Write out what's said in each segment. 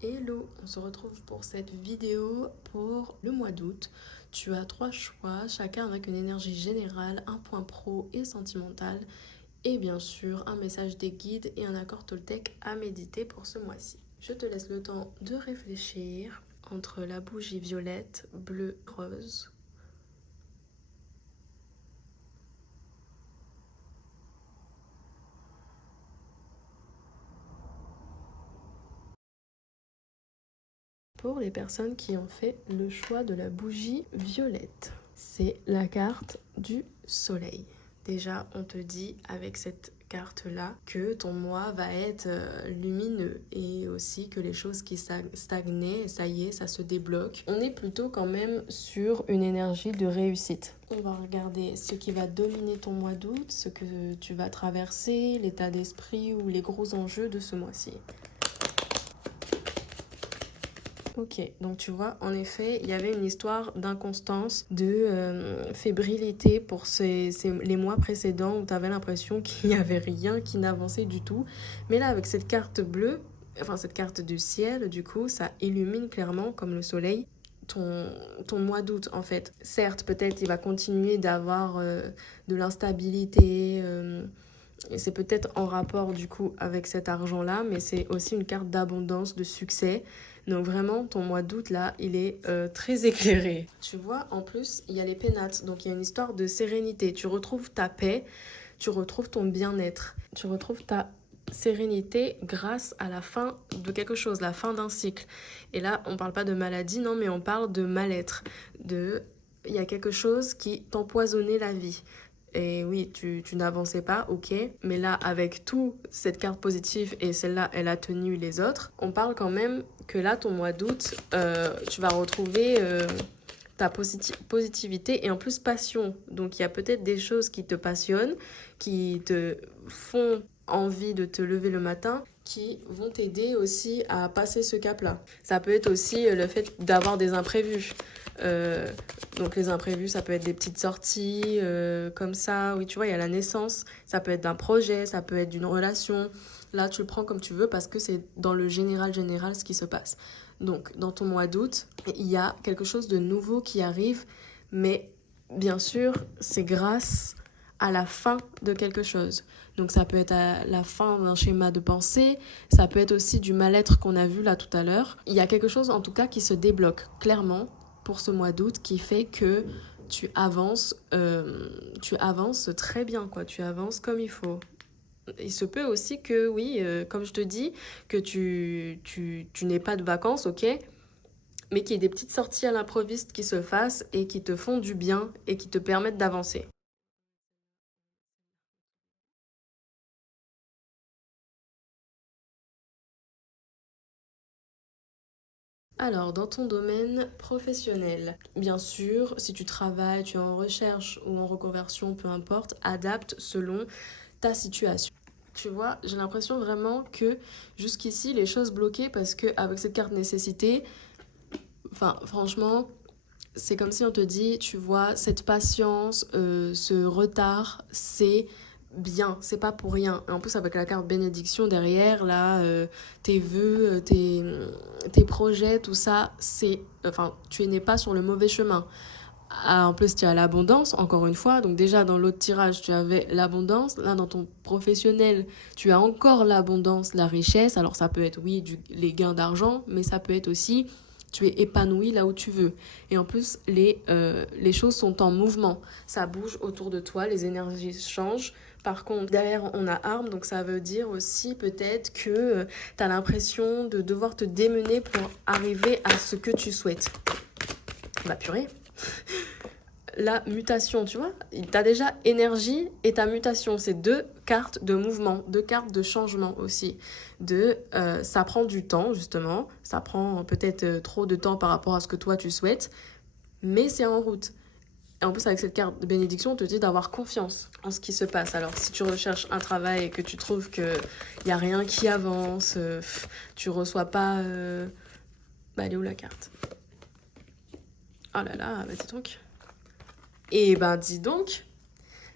Hello, on se retrouve pour cette vidéo pour le mois d'août. Tu as 3 choix, chacun avec une énergie générale, un point pro et sentimental, et bien sûr un message des guides et un accord Toltec à méditer pour ce mois-ci. Je te laisse le temps de réfléchir entre la bougie violette, bleue, rose. Pour les personnes qui ont fait le choix de la bougie violette, c'est la carte du soleil. Déjà, on te dit avec cette carte-là que ton mois va être lumineux et aussi que les choses qui stagnaient, ça y est, ça se débloque. On est plutôt quand même sur une énergie de réussite. On va regarder ce qui va dominer ton mois d'août, ce que tu vas traverser, l'état d'esprit ou les gros enjeux de ce mois-ci. Ok, donc tu vois, en effet, il y avait une histoire d'inconstance, de fébrilité pour les mois précédents où tu avais l'impression qu'il n'y avait rien qui n'avançait du tout. Mais là, avec cette carte bleue, enfin cette carte du ciel, du coup, ça illumine clairement, comme le soleil, ton mois d'août en fait. Certes, peut-être il va continuer d'avoir de l'instabilité. Et c'est peut-être en rapport du coup avec cet argent-là, mais c'est aussi une carte d'abondance, de succès. Donc vraiment, ton mois d'août là, il est très éclairé. Tu vois, en plus, il y a les pénates, donc il y a une histoire de sérénité. Tu retrouves ta paix, tu retrouves ton bien-être, tu retrouves ta sérénité grâce à la fin de quelque chose, la fin d'un cycle. Et là, on parle pas de maladie, non, mais on parle de mal-être, il y a quelque chose qui t'empoisonnait la vie. Et oui, tu n'avançais pas, ok. Mais là, avec tout cette carte positive et celle-là, elle a tenu les autres, on parle quand même que là, ton mois d'août, tu vas retrouver ta positivité et en plus passion. Donc il y a peut-être des choses qui te passionnent, qui te font envie de te lever le matin, qui vont t'aider aussi à passer ce cap-là. Ça peut être aussi le fait d'avoir des imprévus. Euh, donc les imprévus, ça peut être des petites sorties comme ça. Oui, tu vois, il y a la naissance. Ça peut être d'un projet, ça peut être d'une relation. Là, tu le prends comme tu veux parce que c'est dans le général ce qui se passe. Donc, dans ton mois d'août, il y a quelque chose de nouveau qui arrive, mais bien sûr, c'est grâce à la fin de quelque chose. Donc, ça peut être à la fin d'un schéma de pensée, ça peut être aussi du mal-être qu'on a vu là tout à l'heure. Il y a quelque chose en tout cas qui se débloque clairement pour ce mois d'août qui fait que tu avances très bien, quoi. Tu avances comme il faut. Il se peut aussi que, oui, comme je te dis, que tu n'aies pas de vacances, ok, mais qu'il y ait des petites sorties à l'improviste qui se fassent et qui te font du bien et qui te permettent d'avancer. Alors, dans ton domaine professionnel, bien sûr, si tu travailles, tu es en recherche ou en reconversion, peu importe, adapte selon ta situation. Tu vois, j'ai l'impression vraiment que jusqu'ici, les choses bloquaient parce que avec cette carte nécessité, enfin, franchement, c'est comme si on te dit, tu vois, cette patience, ce retard, c'est bien, c'est pas pour rien. Et en plus, avec la carte bénédiction derrière, là, tes vœux, tes projets, tout ça, c'est. Enfin, tu n'es pas sur le mauvais chemin. Ah, en plus, tu as l'abondance, encore une fois. Donc, déjà, dans l'autre tirage, tu avais l'abondance. Là, dans ton professionnel, tu as encore l'abondance, la richesse. Alors, ça peut être, oui, les gains d'argent, mais ça peut être aussi, tu es épanoui là où tu veux. Et en plus, les choses sont en mouvement. Ça bouge autour de toi, les énergies changent. Par contre, derrière, on a arme, donc ça veut dire aussi peut-être que tu as l'impression de devoir te démener pour arriver à ce que tu souhaites. Bah purée, la mutation, tu vois. Tu as déjà énergie et ta mutation. C'est deux cartes de mouvement, deux cartes de changement aussi. Ça prend du temps, justement. Ça prend peut-être trop de temps par rapport à ce que toi tu souhaites, mais c'est en route. Et en plus, avec cette carte de bénédiction, on te dit d'avoir confiance en ce qui se passe. Alors, si tu recherches un travail et que tu trouves qu'il n'y a rien qui avance, tu reçois pas... Bah, elle est où la carte? Oh là là, bah dis donc. Et ben dis donc,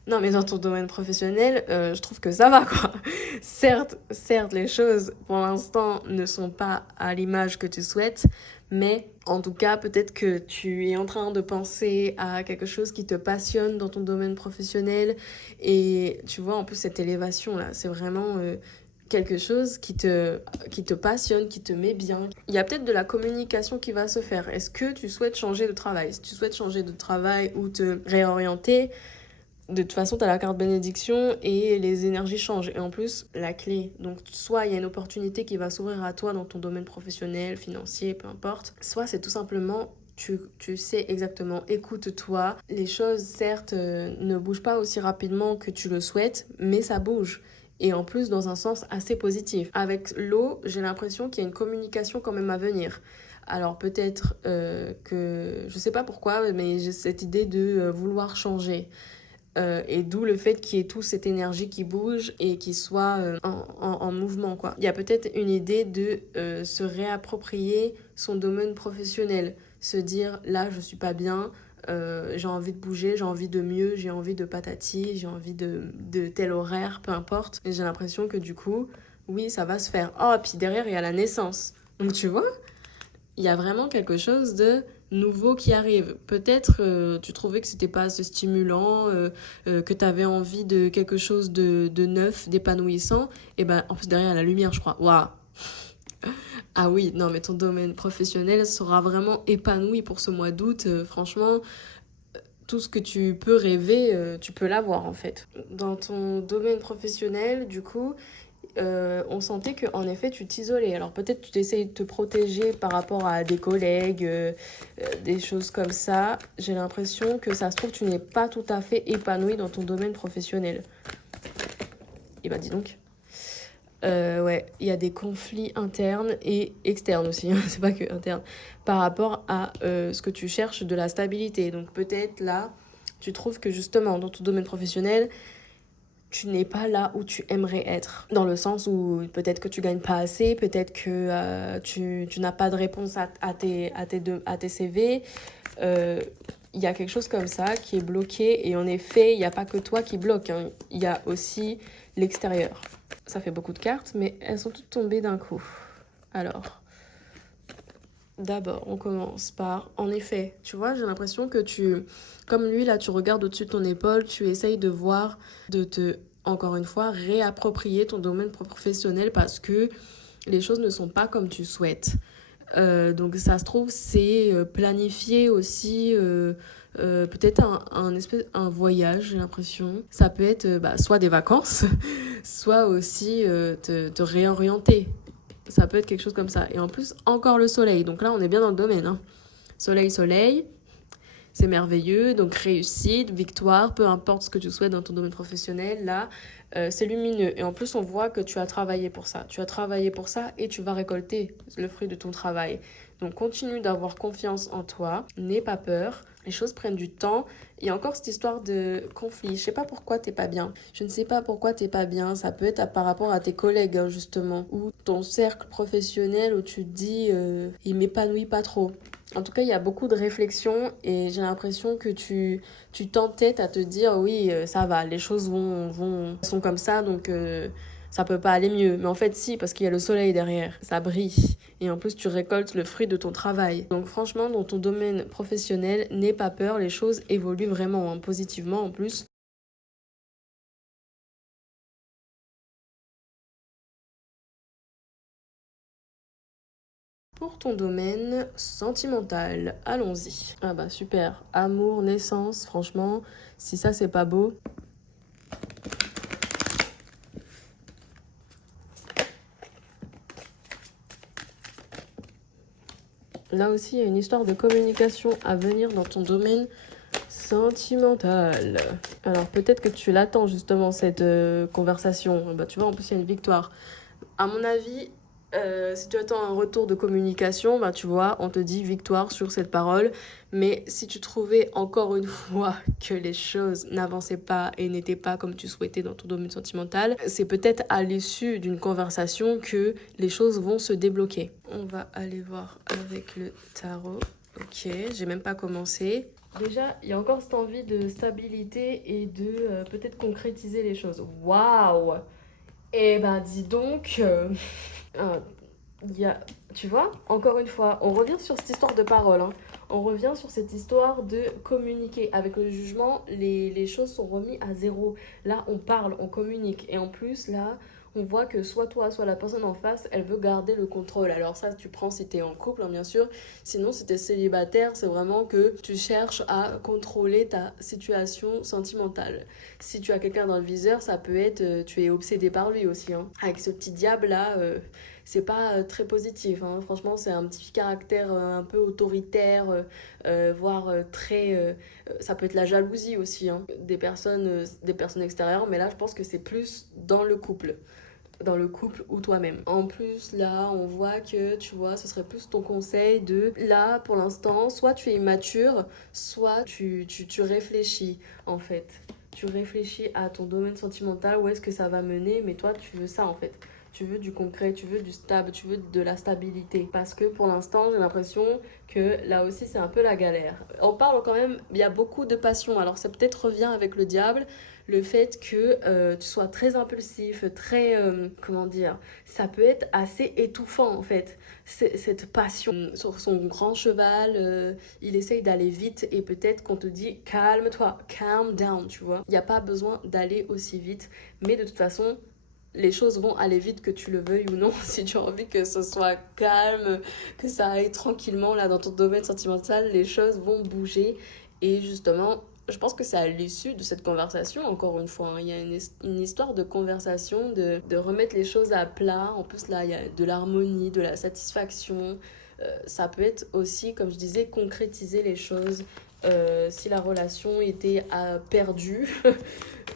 Non, mais dans ton domaine professionnel, je trouve que ça va, quoi. Certes, les choses, pour l'instant, ne sont pas à l'image que tu souhaites, mais en tout cas, peut-être que tu es en train de penser à quelque chose qui te passionne dans ton domaine professionnel. Et tu vois, en plus, cette élévation-là, c'est vraiment quelque chose qui te passionne, qui te met bien. Il y a peut-être de la communication qui va se faire. Est-ce que tu souhaites changer de travail? Si tu souhaites changer de travail ou te réorienter, de toute façon, tu as la carte bénédiction et les énergies changent. Et en plus, la clé. Donc, soit il y a une opportunité qui va s'ouvrir à toi dans ton domaine professionnel, financier, peu importe. Soit c'est tout simplement, tu sais exactement, écoute-toi. Les choses, certes, ne bougent pas aussi rapidement que tu le souhaites, mais ça bouge. Et en plus, dans un sens assez positif. Avec l'eau, j'ai l'impression qu'il y a une communication quand même à venir. Alors peut-être que, je sais pas pourquoi, mais j'ai cette idée de vouloir changer. Et d'où le fait qu'il y ait toute cette énergie qui bouge et qui soit en mouvement, quoi. Il y a peut-être une idée de se réapproprier son domaine professionnel. Se dire, là, je suis pas bien, j'ai envie de bouger, j'ai envie de mieux, j'ai envie de patati, j'ai envie de tel horaire, peu importe. Et j'ai l'impression que du coup, oui, ça va se faire. Oh, et puis derrière, il y a la naissance. Donc tu vois, il y a vraiment quelque chose de nouveau qui arrive. Peut-être tu trouvais que c'était pas assez stimulant, que tu avais envie de quelque chose de neuf, d'épanouissant. Et ben en plus derrière la lumière, je crois. Waouh. Ah oui, non mais ton domaine professionnel sera vraiment épanoui pour ce mois d'août. Franchement, tout ce que tu peux rêver, tu peux l'avoir en fait. Dans ton domaine professionnel, du coup, on sentait qu'en effet tu t'isolais. Alors peut-être tu t'essayes de te protéger par rapport à des collègues, des choses comme ça. J'ai l'impression que ça se trouve tu n'es pas tout à fait épanoui dans ton domaine professionnel. Et bah dis donc. Ouais, il y a des conflits internes et externes aussi, hein, c'est pas que interne, par rapport à ce que tu cherches de la stabilité. Donc peut-être là, tu trouves que justement dans ton domaine professionnel, tu n'es pas là où tu aimerais être. Dans le sens où peut-être que tu gagnes pas assez, peut-être que tu n'as pas de réponse à tes CV. Il y a quelque chose comme ça qui est bloqué. Et en effet, il n'y a pas que toi qui bloque, hein. Il y a aussi l'extérieur. Ça fait beaucoup de cartes, mais elles sont toutes tombées d'un coup. Alors, d'abord, on commence par, en effet, tu vois, j'ai l'impression que comme lui, là, tu regardes au-dessus de ton épaule, tu essayes de voir, de te, encore une fois, réapproprier ton domaine professionnel parce que les choses ne sont pas comme tu souhaites. Donc ça se trouve, c'est planifié aussi, peut-être un voyage, j'ai l'impression. Ça peut être soit des vacances, soit aussi te réorienter. Ça peut être quelque chose comme ça. Et en plus, encore le soleil. Donc là, on est bien dans le domaine, hein. Soleil, c'est merveilleux. Donc réussite, victoire, peu importe ce que tu souhaites dans ton domaine professionnel, là, c'est lumineux. Et en plus, on voit que tu as travaillé pour ça. Tu as travaillé pour ça et tu vas récolter le fruit de ton travail. Donc continue d'avoir confiance en toi. N'aie pas peur. Les choses prennent du temps. Il y a encore cette histoire de conflit. Je sais pas pourquoi t'es pas bien. Je ne sais pas pourquoi t'es pas bien. Ça peut être par rapport à tes collègues, hein, justement. Ou ton cercle professionnel où tu te dis il m'épanouit pas trop. En tout cas, il y a beaucoup de réflexions et j'ai l'impression que tu t'entêtes à te dire oui, ça va, les choses sont comme ça, donc ça peut pas aller mieux. Mais en fait, si, parce qu'il y a le soleil derrière, ça brille. Et en plus, tu récoltes le fruit de ton travail. Donc franchement, dans ton domaine professionnel, n'aie pas peur, les choses évoluent vraiment, hein, positivement en plus. Pour ton domaine sentimental, allons-y. Ah bah super, amour, naissance, franchement, si ça c'est pas beau. Là aussi, il y a une histoire de communication à venir dans ton domaine sentimental. Alors peut-être que tu l'attends justement cette conversation. Bah tu vois, en plus il y a une victoire. À mon avis, si tu attends un retour de communication, bah, tu vois, on te dit victoire sur cette parole. Mais si tu trouvais encore une fois que les choses n'avançaient pas et n'étaient pas comme tu souhaitais dans ton domaine sentimental, c'est peut-être à l'issue d'une conversation que les choses vont se débloquer. On va aller voir avec le tarot. Ok, j'ai même pas commencé. Déjà, il y a encore cette envie de stabilité et de peut-être concrétiser les choses. Waouh! Eh ben, dis donc, euh, il y a, tu vois, encore une fois, on revient sur cette histoire de parole, hein. On revient sur cette histoire de communiquer. Avec le jugement, les choses sont remises à zéro. Là, on parle, on communique. Et en plus, là, on voit que soit toi, soit la personne en face, elle veut garder le contrôle. Alors ça, tu prends si t'es en couple, hein, bien sûr. Sinon, si t'es célibataire, c'est vraiment que tu cherches à contrôler ta situation sentimentale. Si tu as quelqu'un dans le viseur, ça peut être, tu es obsédé par lui aussi, hein. Avec ce petit diable-là, c'est pas très positif, hein. Franchement, c'est un petit caractère un peu autoritaire, voire très... ça peut être la jalousie aussi, hein, des personnes extérieures, mais là, je pense que c'est plus dans le couple ou toi-même. En plus, là, on voit que, tu vois, ce serait plus ton conseil de, là, pour l'instant, soit tu es immature, soit tu réfléchis, en fait. Tu réfléchis à ton domaine sentimental, où est-ce que ça va mener, mais toi, tu veux ça, en fait. Tu veux du concret, tu veux du stable, tu veux de la stabilité. Parce que pour l'instant, j'ai l'impression que là aussi, c'est un peu la galère. On parle quand même, il y a beaucoup de passion. Alors, ça peut-être revient avec le diable, le fait que tu sois très impulsif, très... comment dire, ça peut être assez étouffant en fait, cette passion. Sur son grand cheval, il essaye d'aller vite et peut-être qu'on te dit calme-toi, calm down, tu vois. Il n'y a pas besoin d'aller aussi vite, mais de toute façon, les choses vont aller vite que tu le veuilles ou non. Si tu as envie que ce soit calme, que ça aille tranquillement là dans ton domaine sentimental, les choses vont bouger. Et justement, je pense que c'est à l'issue de cette conversation, encore une fois, hein. Il y a une histoire de conversation, de remettre les choses à plat. En plus, là, il y a de l'harmonie, de la satisfaction. Ça peut être aussi, comme je disais, concrétiser les choses. Si la relation était perdue,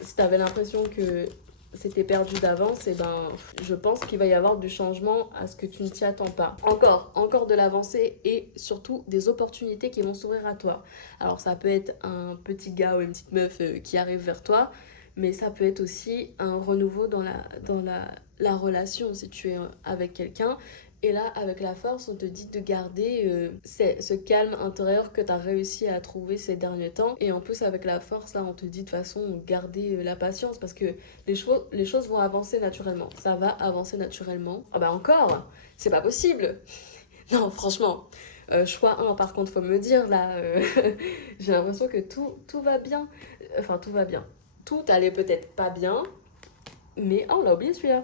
si tu avais l'impression que c'était perdu d'avance, et ben je pense qu'il va y avoir du changement à ce que tu ne t'y attends pas. Encore de l'avancée et surtout des opportunités qui vont s'ouvrir à toi. Alors ça peut être un petit gars ou une petite meuf qui arrive vers toi, mais ça peut être aussi un renouveau la relation si tu es avec quelqu'un. Et là, avec la force, on te dit de garder ce calme intérieur que tu as réussi à trouver ces derniers temps. Et en plus, avec la force, là, on te dit de toute façon, garder la patience parce que les choses vont avancer naturellement. Ça va avancer naturellement. Ah bah encore, c'est pas possible. Non, franchement. Choix 1, par contre, faut me dire, là, j'ai l'impression que tout va bien. Enfin, tout va bien. Tout allait peut-être pas bien, mais... Ah, on l'a oublié celui-là.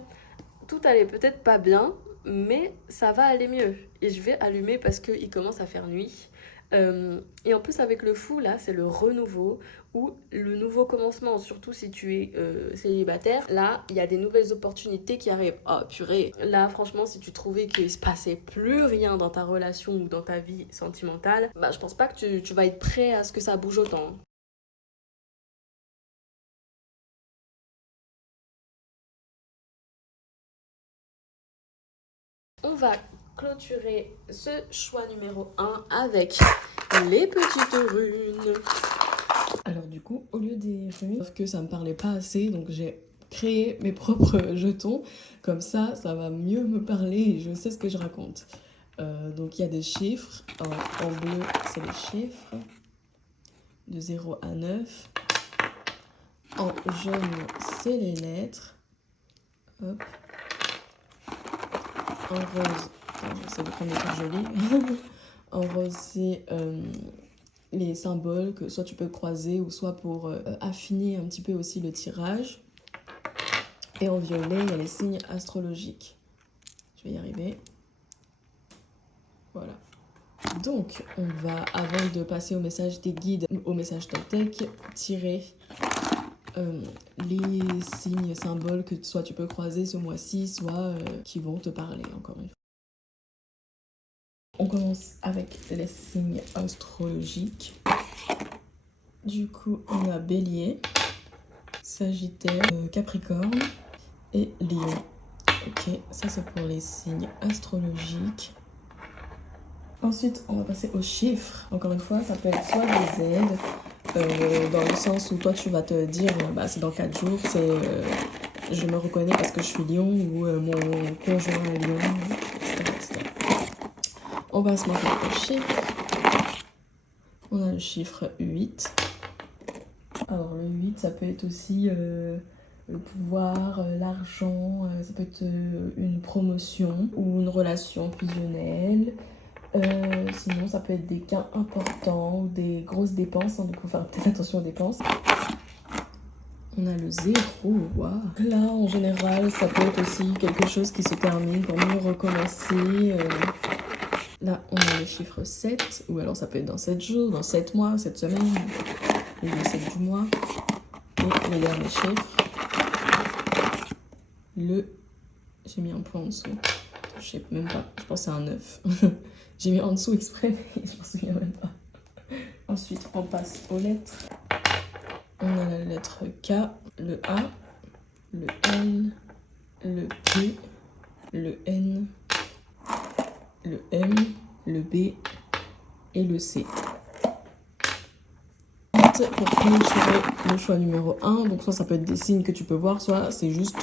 Tout allait peut-être pas bien, mais ça va aller mieux. Et je vais allumer parce qu'il commence à faire nuit. Et en plus avec le fou, là, c'est le renouveau ou le nouveau commencement, surtout si tu es célibataire. Là, il y a des nouvelles opportunités qui arrivent. Oh purée. Là, franchement, si tu trouvais qu'il se passait plus rien dans ta relation ou dans ta vie sentimentale, bah je pense pas que tu vas être prêt à ce que ça bouge autant. On va clôturer ce choix numéro 1 avec les petites runes. Alors du coup, au lieu des runes, sauf que ça me parlait pas assez, donc j'ai créé mes propres jetons. Comme ça va mieux me parler et je sais ce que je raconte. Donc il y a des chiffres. En bleu, c'est les chiffres. De 0 à 9. En jaune, c'est les lettres. Hop. En rose, j'essaie de prendre des trucs jolis. En rose, c'est les symboles que soit tu peux croiser ou soit pour affiner un petit peu aussi le tirage. Et en violet, il y a les signes astrologiques. Je vais y arriver. Voilà. Donc, on va, avant de passer au message des guides, au message Toltec, tirer les signes, symboles que soit tu peux croiser ce mois-ci, soit qui vont te parler, encore une fois. On commence avec les signes astrologiques. Du coup, on a Bélier, Sagittaire, Capricorne et Lion. Ok, ça c'est pour les signes astrologiques. Ensuite, on va passer aux chiffres. Encore une fois, ça peut être soit des aides, dans le sens où toi tu vas te dire, bah, c'est dans 4 jours, c'est je me reconnais parce que je suis Lion ou mon conjoint est Lion, etc., etc. On va se mettre aux chiffres. On a le chiffre 8. Alors le 8, ça peut être aussi le pouvoir, l'argent, ça peut être une promotion ou une relation fusionnelle. Sinon, ça peut être des gains importants ou des grosses dépenses. Donc, il faut faire peut-être attention aux dépenses. On a le 0, waouh. Là, en général, ça peut être aussi quelque chose qui se termine pour mieux recommencer. Là, on a le chiffre 7, ou alors ça peut être dans 7 jours, dans 7 mois, 7 semaines, ou le 7 du mois. Et le dernier chiffre, j'ai mis un point en dessous. Je sais même pas, je pense que c'est un 9. J'ai mis en dessous exprès, mais je m'en souviens même pas. Ensuite, on passe aux lettres. On a la lettre K, le A, le L, le P, le N, le M, le B et le C. Pour clôturer le choix numéro 1, donc soit ça peut être des signes que tu peux voir, soit c'est juste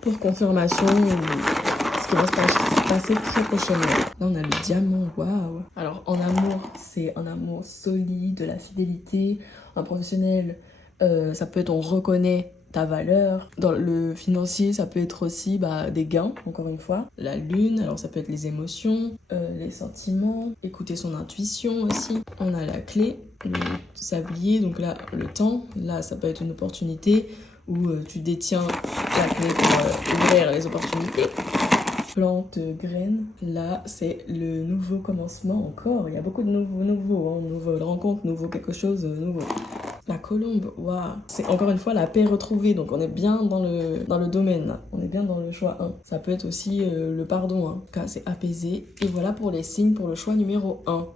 pour confirmation ce qui va se passer très prochainement. Là on a le diamant, waouh. Alors en amour, c'est un amour solide, de la fidélité. En professionnel, ça peut être on reconnaît ta valeur. Dans le financier, ça peut être aussi des gains, encore une fois. La lune, alors ça peut être les émotions, les sentiments, écouter son intuition aussi. On a la clé, le sablier, donc là, le temps. Là, ça peut être une opportunité où tu détiens la clé pour ouvrir les opportunités. Plante, graine, là, c'est le nouveau commencement encore. Il y a beaucoup de nouveaux, nouvelle rencontre, nouveau quelque chose, nouveau. La colombe, waouh. C'est encore une fois la paix retrouvée, donc on est bien dans le domaine, là. On est bien dans le choix 1. Ça peut être aussi le pardon, hein. En tout cas, c'est apaisé. Et voilà pour les signes pour le choix numéro 1.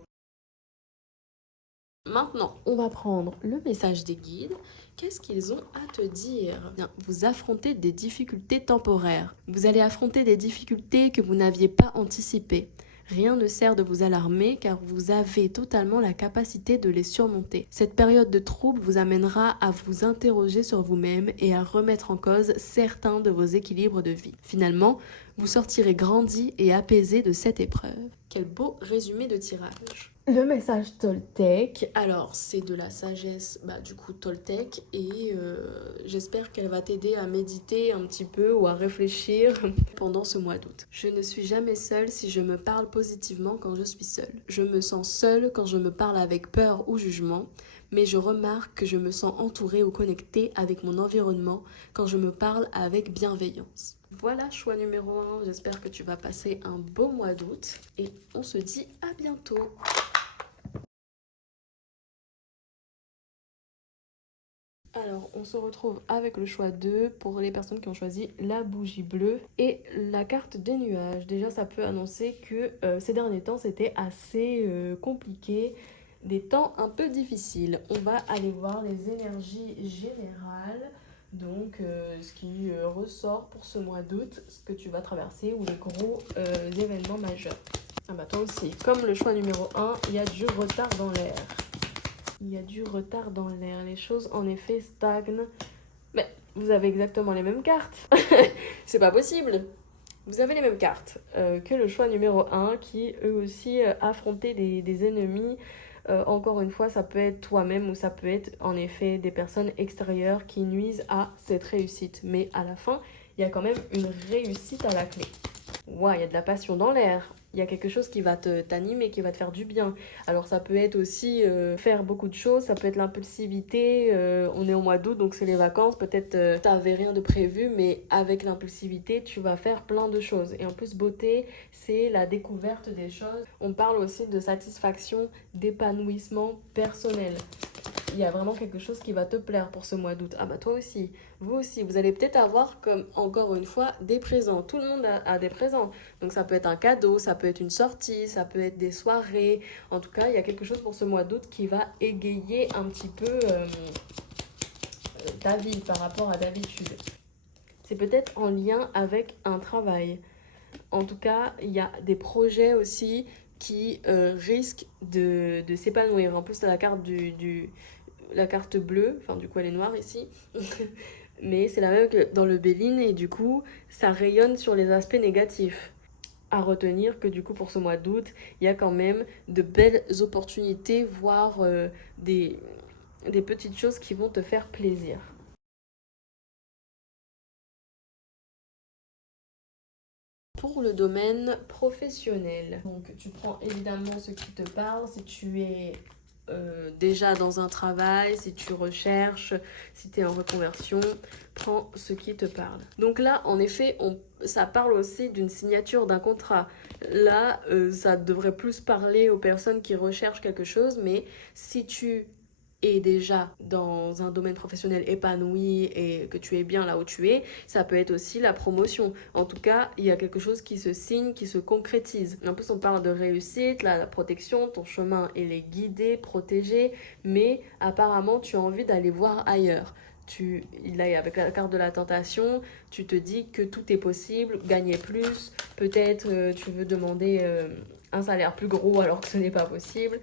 Maintenant, on va prendre le message des guides. Qu'est-ce qu'ils ont à te dire? Bien, vous affrontez des difficultés temporaires. Vous allez affronter des difficultés que vous n'aviez pas anticipées. Rien ne sert de vous alarmer car vous avez totalement la capacité de les surmonter. Cette période de trouble vous amènera à vous interroger sur vous-même et à remettre en cause certains de vos équilibres de vie. Finalement, vous sortirez grandi et apaisé de cette épreuve. Quel beau résumé de tirage. Le message Toltec, alors c'est de la sagesse du coup Toltec et j'espère qu'elle va t'aider à méditer un petit peu ou à réfléchir pendant ce mois d'août. Je ne suis jamais seule si je me parle positivement quand je suis seule. Je me sens seule quand je me parle avec peur ou jugement, mais je remarque que je me sens entourée ou connectée avec mon environnement quand je me parle avec bienveillance. Voilà, choix numéro 1, j'espère que tu vas passer un beau mois d'août et on se dit à bientôt. Alors, on se retrouve avec le choix 2 pour les personnes qui ont choisi la bougie bleue et la carte des nuages. Déjà, ça peut annoncer que ces derniers temps, c'était assez compliqué, des temps un peu difficiles. On va aller voir les énergies générales, donc ce qui ressort pour ce mois d'août, ce que tu vas traverser ou les gros événements majeurs. Ah bah toi aussi, comme le choix numéro 1, il y a du retard dans l'air. Il y a du retard dans l'air. Les choses, en effet, stagnent. Mais vous avez exactement les mêmes cartes. C'est pas possible. Vous avez les mêmes cartes que le choix numéro 1 qui, eux aussi, affrontaient des ennemis. Encore une fois, ça peut être toi-même ou ça peut être, en effet, des personnes extérieures qui nuisent à cette réussite. Mais à la fin, il y a quand même une réussite à la clé. Waouh, il y a de la passion dans l'air. Il y a quelque chose qui va t'animer, qui va te faire du bien. Alors ça peut être aussi faire beaucoup de choses, ça peut être l'impulsivité. On est au mois d'août, donc c'est les vacances. Peut-être t'avais rien de prévu, mais avec l'impulsivité, tu vas faire plein de choses. Et en plus, beauté, c'est la découverte des choses. On parle aussi de satisfaction, d'épanouissement personnel. Il y a vraiment quelque chose qui va te plaire pour ce mois d'août. Ah bah toi aussi, vous aussi, vous allez peut-être avoir comme, encore une fois, des présents. Tout le monde a des présents. Donc ça peut être un cadeau, ça peut être une sortie, ça peut être des soirées. En tout cas, il y a quelque chose pour ce mois d'août qui va égayer un petit peu ta vie par rapport à d'habitude. C'est peut-être en lien avec un travail. En tout cas, il y a des projets aussi qui risquent de s'épanouir. En plus, la carte la carte bleue, enfin du coup elle est noire ici, mais c'est la même que dans le Béline et du coup ça rayonne sur les aspects négatifs. à retenir que du coup pour ce mois d'août, il y a quand même de belles opportunités, voire des petites choses qui vont te faire plaisir. Pour le domaine professionnel, donc tu prends évidemment ce qui te parle, si tu es déjà dans un travail, si tu recherches, si tu es en reconversion, prends ce qui te parle. Donc là, en effet, ça parle aussi d'une signature d'un contrat. Là, ça devrait plus parler aux personnes qui recherchent quelque chose, mais si tu es déjà dans un domaine professionnel épanoui et que tu es bien là où tu es, ça peut être aussi la promotion. En tout cas, il y a quelque chose qui se signe, qui se concrétise. En plus, on parle de réussite, la protection, ton chemin, il est guidé, protégé, mais apparemment, tu as envie d'aller voir ailleurs. Là, avec la carte de la tentation, tu te dis que tout est possible, gagner plus, peut-être tu veux demander un salaire plus gros alors que ce n'est pas possible.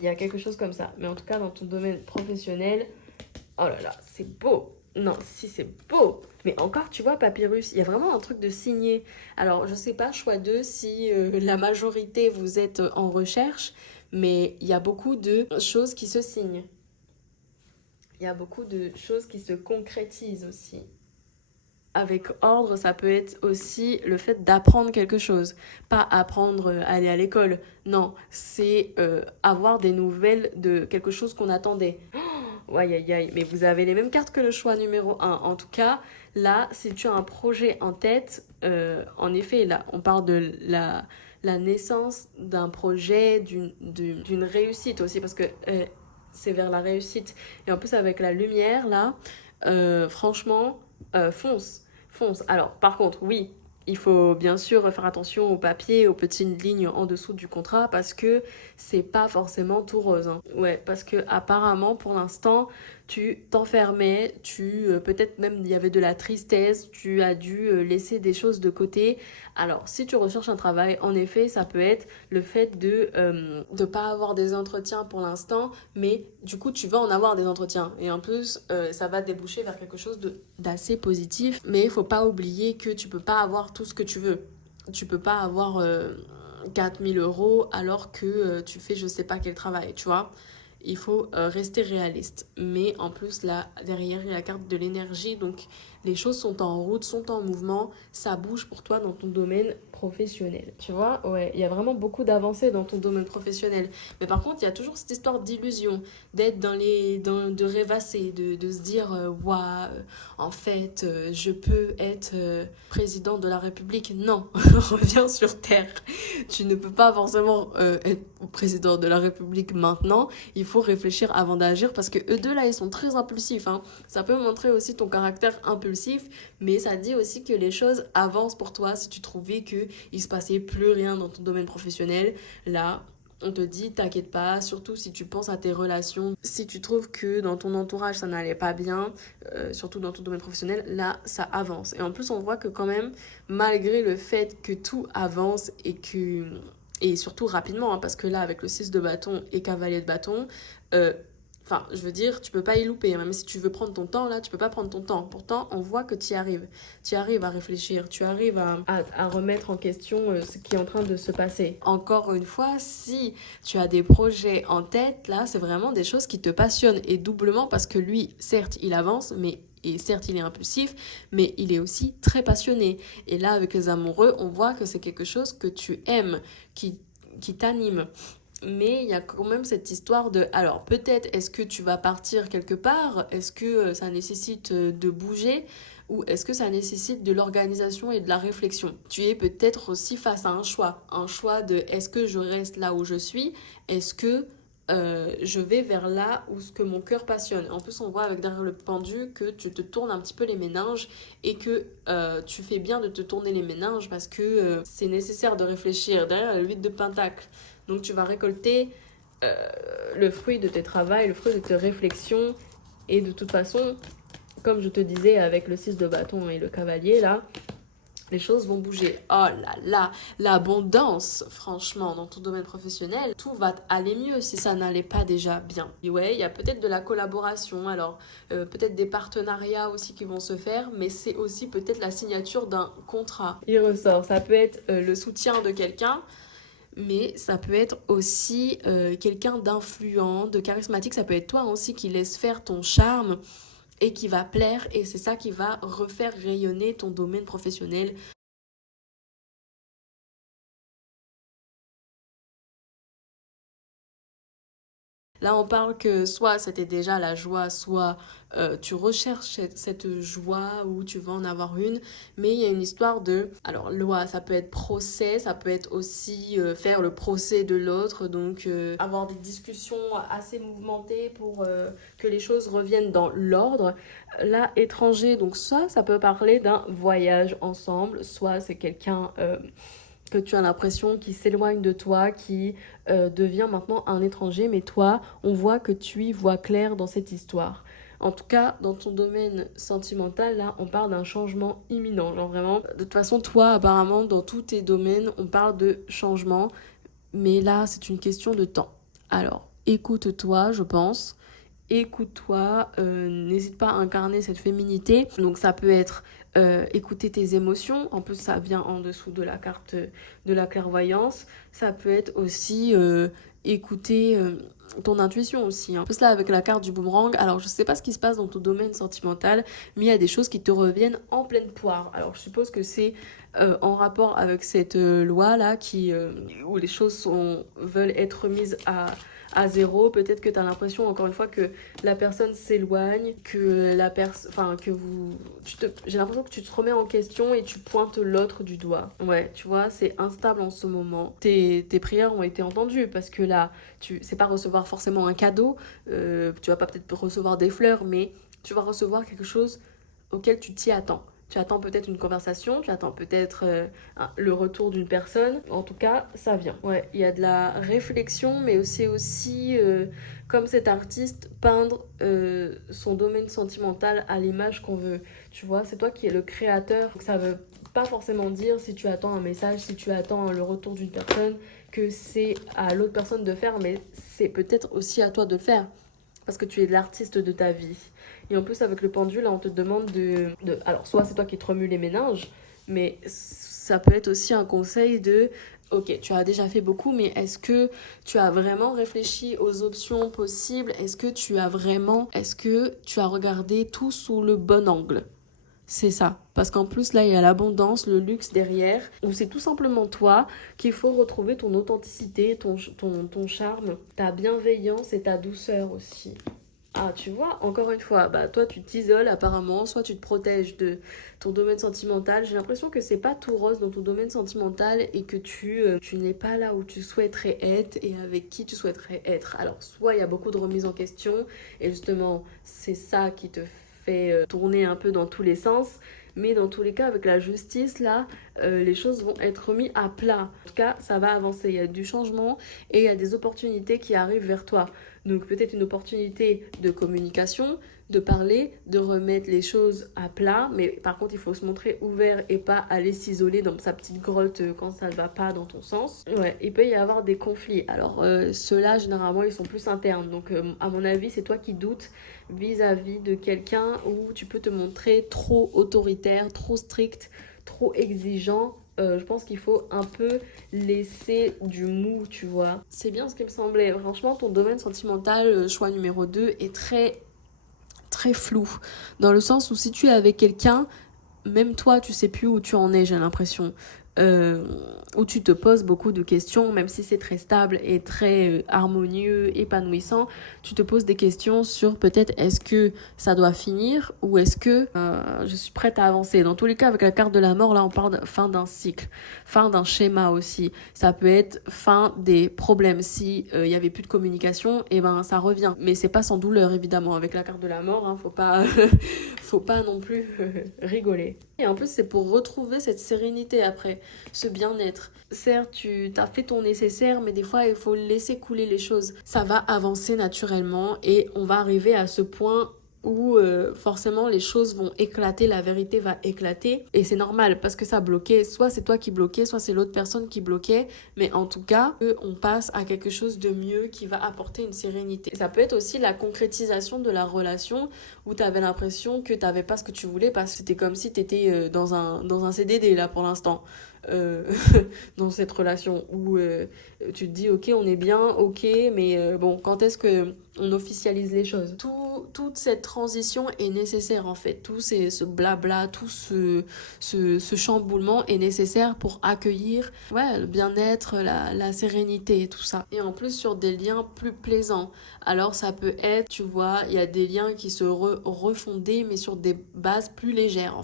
Il y a quelque chose comme ça. Mais en tout cas, dans ton domaine professionnel, oh là là, c'est beau. Non, si c'est beau. Mais encore, tu vois, Papyrus, il y a vraiment un truc de signer. Alors, je sais pas, choix 2, si la majorité vous êtes en recherche, mais il y a beaucoup de choses qui se signent. Il y a beaucoup de choses qui se concrétisent aussi. Avec ordre, ça peut être aussi le fait d'apprendre quelque chose. Pas apprendre à aller à l'école. Non, c'est avoir des nouvelles de quelque chose qu'on attendait. Oh, aïe, aïe, aïe. Mais vous avez les mêmes cartes que le choix numéro un. En tout cas, là, si tu as un projet en tête, en effet, là, on parle de la naissance d'un projet, d'une réussite aussi, parce que c'est vers la réussite. Et en plus, avec la lumière, là, franchement, fonce. Fonce. Alors, par contre, oui, il faut bien sûr faire attention aux papiers, aux petites lignes en dessous du contrat parce que c'est pas forcément tout rose. Hein. Ouais, parce que apparemment, pour l'instant, tu t'enfermais, peut-être même il y avait de la tristesse, tu as dû laisser des choses de côté. Alors, si tu recherches un travail, en effet, ça peut être le fait de pas avoir des entretiens pour l'instant, mais du coup, tu vas en avoir des entretiens. Et en plus, ça va déboucher vers quelque chose d'assez positif. Mais il faut pas oublier que tu peux pas avoir tout ce que tu veux. Tu peux pas avoir 4000 euros alors que tu fais je sais pas quel travail, tu vois. Il faut rester réaliste. Mais en plus, là, derrière, il y a la carte de l'énergie. Donc, les choses sont en route, sont en mouvement. Ça bouge pour toi dans ton domaine professionnel. Tu vois, ouais, il y a vraiment beaucoup d'avancées dans ton domaine professionnel. Mais par contre, il y a toujours cette histoire d'illusion, d'être de rêvasser, de se dire, waouh, en fait, je peux être président de la République. Non, reviens sur Terre. Tu ne peux pas forcément être président de la République maintenant. Il faut réfléchir avant d'agir parce que eux deux là, ils sont très impulsifs. Hein. Ça peut montrer aussi ton caractère impulsif, mais ça dit aussi que les choses avancent pour toi si tu trouvais qu'il se passait plus rien dans ton domaine professionnel. Là, on te dit, t'inquiète pas, surtout si tu penses à tes relations. Si tu trouves que dans ton entourage, ça n'allait pas bien, surtout dans ton domaine professionnel, là, ça avance. Et en plus, on voit que quand même, malgré le fait que tout avance et surtout rapidement, hein, parce que là, avec le 6 de bâton et cavalier de bâton, enfin, je veux dire, tu peux pas y louper. Même si tu veux prendre ton temps, là, tu peux pas prendre ton temps. Pourtant, on voit que tu y arrives. Tu arrives à réfléchir. Tu arrives à remettre en question ce qui est en train de se passer. Encore une fois, si tu as des projets en tête, là, c'est vraiment des choses qui te passionnent. Et doublement parce que lui, certes, il avance, et certes, il est impulsif, mais il est aussi très passionné. Et là, avec les amoureux, on voit que c'est quelque chose que tu aimes, qui t'anime. Mais il y a quand même cette histoire de... Alors, peut-être, est-ce que tu vas partir quelque part? Est-ce que ça nécessite de bouger? Ou est-ce que ça nécessite de l'organisation et de la réflexion? Tu es peut-être aussi face à un choix. Un choix de est-ce que je reste là où je suis? Est-ce que je vais vers là où ce que mon cœur passionne. En plus, on voit avec derrière le pendu que tu te tournes un petit peu les méninges et que tu fais bien de te tourner les méninges parce que c'est nécessaire de réfléchir. Derrière le 8 de pentacle. Donc, tu vas récolter le fruit de tes travaux, le fruit de tes réflexions. Et de toute façon, comme je te disais avec le 6 de bâton et le cavalier, là, les choses vont bouger. Oh là là, l'abondance, franchement, dans ton domaine professionnel, tout va aller mieux si ça n'allait pas déjà bien. Et ouais, il y a peut-être de la collaboration, alors peut-être des partenariats aussi qui vont se faire, mais c'est aussi peut-être la signature d'un contrat. Il ressort, ça peut être le soutien de quelqu'un, mais ça peut être aussi quelqu'un d'influent, de charismatique, ça peut être toi aussi qui laisse faire ton charme et qui va plaire, et c'est ça qui va refaire rayonner ton domaine professionnel. Là, on parle que soit c'était déjà la joie, soit tu recherches cette joie ou tu vas en avoir une, mais il y a une histoire de... Alors, loi, ça peut être procès, ça peut être aussi faire le procès de l'autre, donc avoir des discussions assez mouvementées pour que les choses reviennent dans l'ordre. Là, étranger, donc ça peut parler d'un voyage ensemble, soit c'est quelqu'un... que tu as l'impression qu'il s'éloigne de toi, qui devient maintenant un étranger, mais toi, on voit que tu y vois clair dans cette histoire. En tout cas, dans ton domaine sentimental, là, on parle d'un changement imminent. Genre vraiment, de toute façon, toi, apparemment, dans tous tes domaines, on parle de changement, mais là, c'est une question de temps. Alors, écoute-toi, je pense. Écoute-toi, n'hésite pas à incarner cette féminité. Donc ça peut être écouter tes émotions, en plus ça vient en dessous de la carte de la clairvoyance. Ça peut être aussi écouter ton intuition aussi. En plus là avec la carte du boomerang, alors je sais pas ce qui se passe dans ton domaine sentimental, mais il y a des choses qui te reviennent en pleine poire. Alors je suppose que c'est en rapport avec cette loi là où les choses veulent être mises à zéro. Peut-être que tu as l'impression, encore une fois, que la personne s'éloigne, que la personne... Enfin, que vous... J'ai l'impression que tu te remets en question et tu pointes l'autre du doigt. Ouais, tu vois, c'est instable en ce moment. Tes prières ont été entendues parce que là, c'est pas recevoir forcément un cadeau, tu vas pas peut-être recevoir des fleurs, mais tu vas recevoir quelque chose auquel tu t'y attends. Tu attends peut-être une conversation, tu attends peut-être le retour d'une personne. En tout cas, ça vient. Ouais, il y a de la réflexion, mais c'est aussi, comme cet artiste, peindre son domaine sentimental à l'image qu'on veut. Tu vois, c'est toi qui es le créateur. Donc ça veut pas forcément dire si tu attends un message, si tu attends le retour d'une personne, que c'est à l'autre personne de faire, mais c'est peut-être aussi à toi de le faire. Parce que tu es l'artiste de ta vie. Et en plus, avec le pendule, là, on te demande alors, soit c'est toi qui te remue les méninges, mais ça peut être aussi un conseil de... Ok, tu as déjà fait beaucoup, mais est-ce que tu as vraiment réfléchi aux options possibles? Est-ce que tu as regardé tout sous le bon angle? C'est ça. Parce qu'en plus, là, il y a l'abondance, le luxe derrière, où c'est tout simplement toi qu'il faut retrouver ton authenticité, ton charme, ta bienveillance et ta douceur aussi. Ah, tu vois, encore une fois, bah toi tu t'isoles apparemment, soit tu te protèges de ton domaine sentimental. J'ai l'impression que c'est pas tout rose dans ton domaine sentimental et que tu n'es pas là où tu souhaiterais être et avec qui tu souhaiterais être. Alors, soit il y a beaucoup de remises en question et justement, c'est ça qui te fait tourner un peu dans tous les sens. Mais dans tous les cas, avec la justice, là, les choses vont être remises à plat. En tout cas, ça va avancer. Il y a du changement et il y a des opportunités qui arrivent vers toi. Donc peut-être une opportunité de communication, de parler, de remettre les choses à plat. Mais par contre, il faut se montrer ouvert et pas aller s'isoler dans sa petite grotte quand ça ne va pas dans ton sens. Ouais, il peut y avoir des conflits. Alors ceux-là, généralement, ils sont plus internes. Donc à mon avis, c'est toi qui doutes vis-à-vis de quelqu'un où tu peux te montrer trop autoritaire, trop strict, trop exigeant. Je pense qu'il faut un peu laisser du mou, tu vois. C'est bien ce qui me semblait. Franchement, ton domaine sentimental, choix numéro 2, est très, très flou. Dans le sens où si tu es avec quelqu'un, même toi, tu sais plus où tu en es, j'ai l'impression. Où tu te poses beaucoup de questions, même si c'est très stable et très harmonieux, épanouissant, tu te poses des questions sur peut-être est-ce que ça doit finir ou est-ce que je suis prête à avancer. Dans tous les cas, avec la carte de la mort, là, on parle de fin d'un cycle, fin d'un schéma aussi. Ça peut être fin des problèmes. Si il y avait plus de communication, et ben ça revient. Mais c'est pas sans douleur, évidemment. Avec la carte de la mort, hein, faut pas, faut pas non plus rigoler. Et en plus, c'est pour retrouver cette sérénité après, ce bien-être. Certes, tu as fait ton nécessaire, mais des fois, il faut laisser couler les choses. Ça va avancer naturellement et on va arriver à ce point où forcément les choses vont éclater, la vérité va éclater. Et c'est normal parce que ça bloquait. Soit c'est toi qui bloquais, soit c'est l'autre personne qui bloquait. Mais en tout cas, on passe à quelque chose de mieux qui va apporter une sérénité. Ça peut être aussi la concrétisation de la relation où tu avais l'impression que tu n'avais pas ce que tu voulais parce que c'était comme si tu étais dans un CDD là pour l'instant. Euh, dans cette relation où tu te dis ok on est bien ok mais bon quand est-ce que on officialise les choses. Toute cette transition est nécessaire en fait, ce blabla, tout ce chamboulement est nécessaire pour accueillir le bien-être, la sérénité et tout ça. Et en plus sur des liens plus plaisants. Alors ça peut être, tu vois, il y a des liens qui se refondaient mais sur des bases plus légères.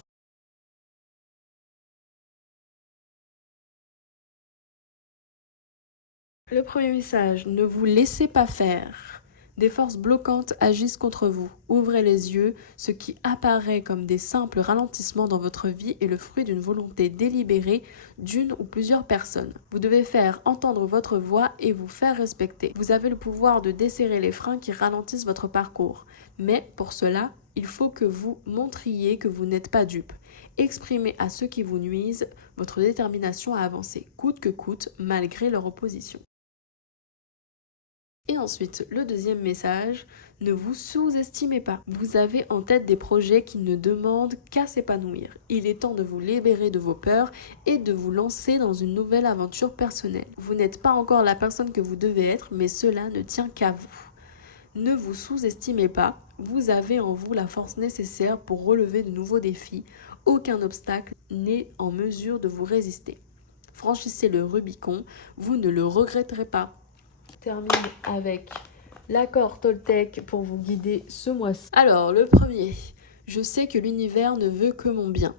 Le premier message, ne vous laissez pas faire. Des forces bloquantes agissent contre vous. Ouvrez les yeux, ce qui apparaît comme des simples ralentissements dans votre vie est le fruit d'une volonté délibérée d'une ou plusieurs personnes. Vous devez faire entendre votre voix et vous faire respecter. Vous avez le pouvoir de desserrer les freins qui ralentissent votre parcours. Mais pour cela, il faut que vous montriez que vous n'êtes pas dupe. Exprimez à ceux qui vous nuisent votre détermination à avancer, coûte que coûte, malgré leur opposition. Et ensuite, le deuxième message, ne vous sous-estimez pas. Vous avez en tête des projets qui ne demandent qu'à s'épanouir. Il est temps de vous libérer de vos peurs et de vous lancer dans une nouvelle aventure personnelle. Vous n'êtes pas encore la personne que vous devez être, mais cela ne tient qu'à vous. Ne vous sous-estimez pas, vous avez en vous la force nécessaire pour relever de nouveaux défis. Aucun obstacle n'est en mesure de vous résister. Franchissez le Rubicon, vous ne le regretterez pas. Termine avec l'accord Toltec pour vous guider ce mois-ci. Alors, le premier, je sais que l'univers ne veut que mon bien.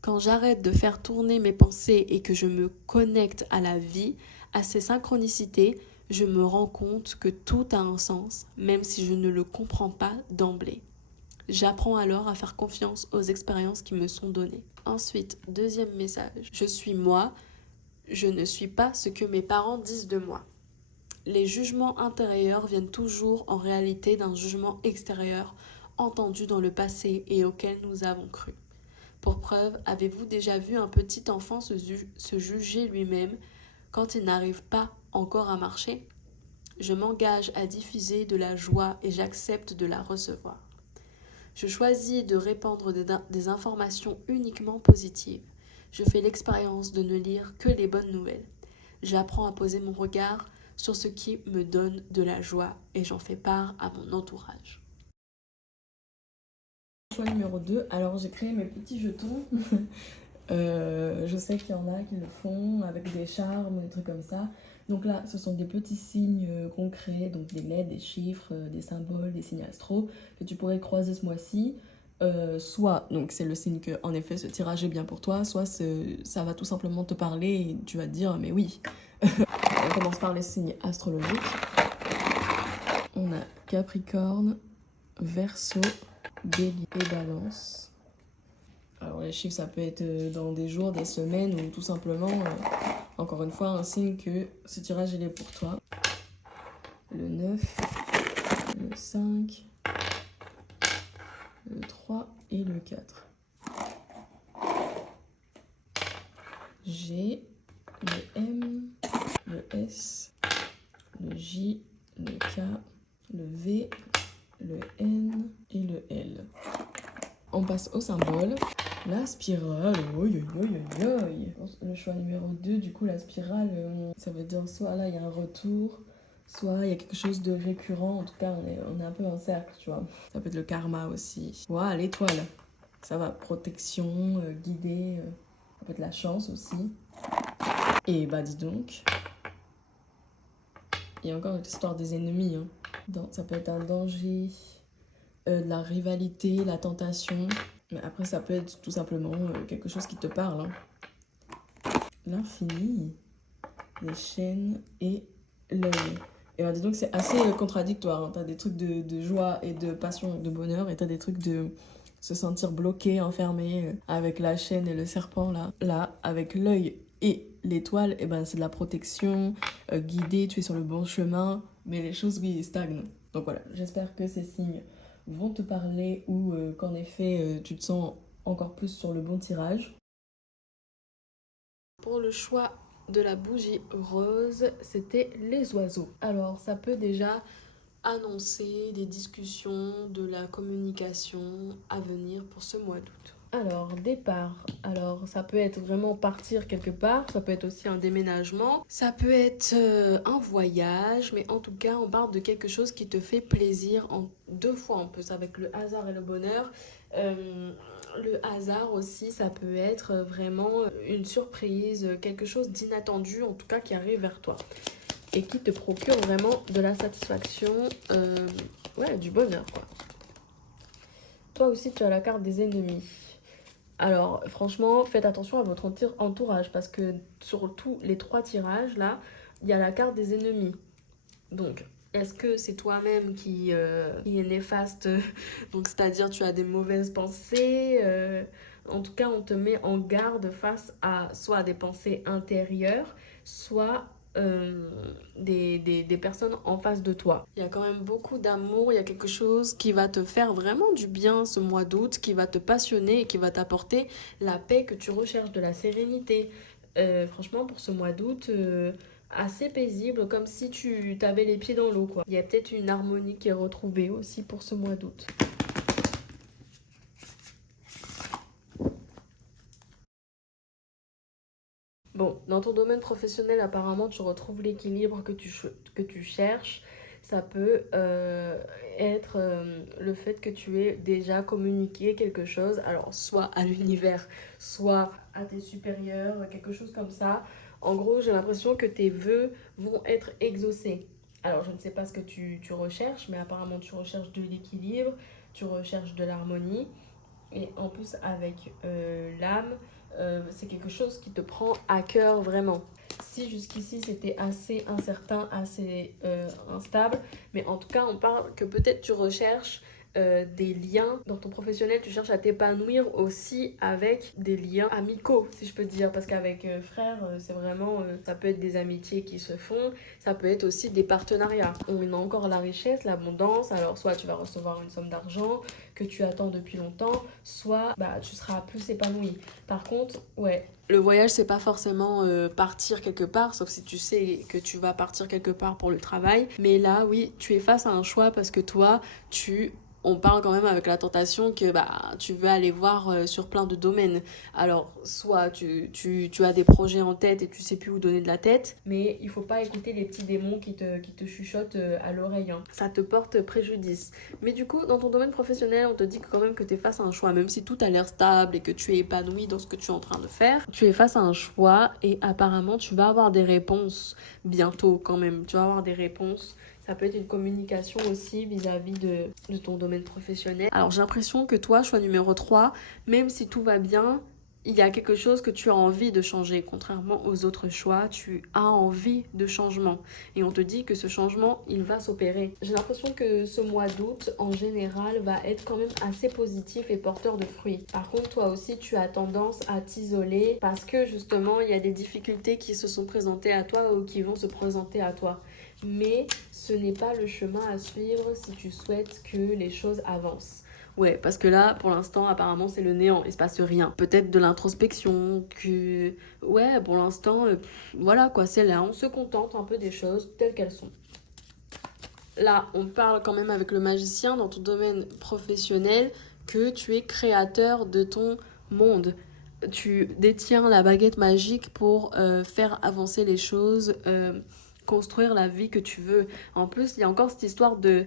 Quand j'arrête de faire tourner mes pensées et que je me connecte à la vie, à ses synchronicités, je me rends compte que tout a un sens, même si je ne le comprends pas d'emblée. J'apprends alors à faire confiance aux expériences qui me sont données. Ensuite, deuxième message, je suis moi, je ne suis pas ce que mes parents disent de moi. Les jugements intérieurs viennent toujours en réalité d'un jugement extérieur entendu dans le passé et auquel nous avons cru. Pour preuve, avez-vous déjà vu un petit enfant se juger lui-même quand il n'arrive pas encore à marcher ? Je m'engage à diffuser de la joie et j'accepte de la recevoir. Je choisis de répandre des informations uniquement positives. Je fais l'expérience de ne lire que les bonnes nouvelles. J'apprends à poser mon regard sur ce qui me donne de la joie et j'en fais part à mon entourage. Choix numéro 2, alors j'ai créé mes petits jetons. Je sais qu'il y en a qui le font avec des charmes, des trucs comme ça. Donc là, ce sont des petits signes concrets, donc des lettres, des chiffres, des symboles, des signes astro que tu pourrais croiser ce mois-ci. Soit, donc c'est le signe que en effet ce tirage est bien pour toi, soit ça va tout simplement te parler et tu vas te dire mais oui. On commence par les signes astrologiques. On a Capricorne, Verseau, Bélier et Balance. Alors les chiffres ça peut être dans des jours, des semaines ou tout simplement encore une fois un signe que ce tirage il est pour toi. Le 9, le 5, le 3 et le 4. G, le M, le S, le J, le K, le V, le N et le L. On passe au symbole. La spirale, le choix numéro 2, du coup la spirale, ça veut dire soit là il y a un retour, soit il y a quelque chose de récurrent, en tout cas on est un peu en cercle, tu vois. Ça peut être le karma aussi. Voilà, l'étoile, ça va, protection, guider, ça peut être la chance aussi. Et bah dis donc, il y a encore l'histoire des ennemis, hein. Ça peut être un danger, de la rivalité, la tentation. Mais après, ça peut être tout simplement quelque chose qui te parle. Hein. L'infini, les chaînes et l'œil. Et ben, dis donc, c'est assez contradictoire. Hein. T'as des trucs de joie et de passion, de bonheur, et t'as des trucs de se sentir bloqué, enfermé, avec la chaîne et le serpent, là. Là, avec l'œil et l'étoile, et ben, c'est de la protection, guidé, tu es sur le bon chemin, mais les choses, oui, stagnent. Donc voilà, j'espère que ces signes vont te parler ou qu'en effet tu te sens encore plus sur le bon tirage. Pour le choix de la bougie rose, c'était les oiseaux. Alors ça peut déjà annoncer des discussions, de la communication à venir pour ce mois d'août. Alors, départ. Alors, ça peut être vraiment partir quelque part, ça peut être aussi un déménagement, ça peut être un voyage, mais en tout cas, on parle de quelque chose qui te fait plaisir en deux fois en plus, avec le hasard et le bonheur. Le hasard aussi, ça peut être vraiment une surprise, quelque chose d'inattendu, en tout cas qui arrive vers toi et qui te procure vraiment de la satisfaction, ouais, du bonheur, quoi. Toi aussi, tu as la carte des ennemis. Alors, franchement, faites attention à votre entourage parce que sur tous les 3 tirages, là, il y a la carte des ennemis. Donc, est-ce que c'est toi-même qui est néfaste? Donc, c'est-à-dire tu as des mauvaises pensées. En tout cas, on te met en garde face à soit des pensées intérieures, soit des personnes en face de toi. Il y a quand même beaucoup d'amour, il y a quelque chose qui va te faire vraiment du bien ce mois d'août, qui va te passionner et qui va t'apporter la paix que tu recherches, de la sérénité. Franchement, pour ce mois d'août, assez paisible, comme si tu t'avais les pieds dans l'eau, quoi. Il y a peut-être une harmonie qui est retrouvée aussi pour ce mois d'août. Bon, dans ton domaine professionnel, apparemment, tu retrouves l'équilibre que tu cherches. Ça peut être le fait que tu aies déjà communiqué quelque chose, alors soit à l'univers, soit à tes supérieurs, quelque chose comme ça. En gros, j'ai l'impression que tes vœux vont être exaucés. Alors, je ne sais pas ce que tu recherches, mais apparemment, tu recherches de l'équilibre, tu recherches de l'harmonie. Et en plus, avec l'âme, c'est quelque chose qui te prend à cœur vraiment. Si jusqu'ici c'était assez incertain, assez instable, mais en tout cas, on parle que peut-être tu recherches des liens dans ton professionnel, tu cherches à t'épanouir aussi avec des liens amicaux, si je peux dire, parce qu'avec frères, c'est vraiment, ça peut être des amitiés qui se font, ça peut être aussi des partenariats. On a encore la richesse, l'abondance, alors soit tu vas recevoir une somme d'argent que tu attends depuis longtemps, soit bah, tu seras plus épanoui. Par contre, ouais, le voyage, c'est pas forcément partir quelque part, sauf si tu sais que tu vas partir quelque part pour le travail. Mais là, oui, tu es face à un choix parce que toi, on parle quand même avec la tentation que bah, tu veux aller voir sur plein de domaines. Alors, soit tu as des projets en tête et tu sais plus où donner de la tête, mais il faut pas écouter les petits démons qui te chuchotent à l'oreille. Hein. Ça te porte préjudice. Mais du coup, dans ton domaine professionnel, on te dit quand même que tu es face à un choix, même si tout a l'air stable et que tu es épanoui dans ce que tu es en train de faire. Tu es face à un choix et apparemment, tu vas avoir des réponses bientôt quand même. Tu vas avoir des réponses. Ça peut être une communication aussi vis-à-vis de ton domaine professionnel. Alors j'ai l'impression que toi, choix numéro 3, même si tout va bien, il y a quelque chose que tu as envie de changer. Contrairement aux autres choix, tu as envie de changement. Et on te dit que ce changement, il va s'opérer. J'ai l'impression que ce mois d'août, en général, va être quand même assez positif et porteur de fruits. Par contre, toi aussi, tu as tendance à t'isoler parce que justement, il y a des difficultés qui se sont présentées à toi ou qui vont se présenter à toi. Mais ce n'est pas le chemin à suivre si tu souhaites que les choses avancent. Ouais, parce que là, pour l'instant, apparemment, c'est le néant. Il se passe rien. Peut-être de l'introspection, que... Ouais, pour l'instant, voilà quoi, c'est là. On se contente un peu des choses telles qu'elles sont. Là, on parle quand même avec le magicien dans ton domaine professionnel que tu es créateur de ton monde. Tu détiens la baguette magique pour faire avancer les choses, construire la vie que tu veux. En plus, il y a encore cette histoire de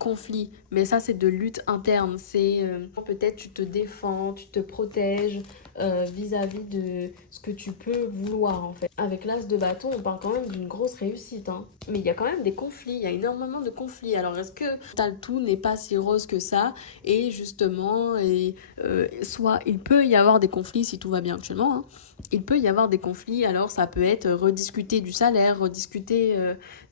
conflit, mais ça c'est de lutte interne, c'est peut-être tu te défends, tu te protèges vis-à-vis de ce que tu peux vouloir en fait. Avec l'as de bâton, on parle quand même d'une grosse réussite, hein. Mais il y a quand même des conflits, il y a énormément de conflits. Alors est-ce que tout n'est pas si rose que ça? Et justement, soit il peut y avoir des conflits si tout va bien actuellement, hein. Il peut y avoir des conflits, alors ça peut être rediscuter du salaire, rediscuter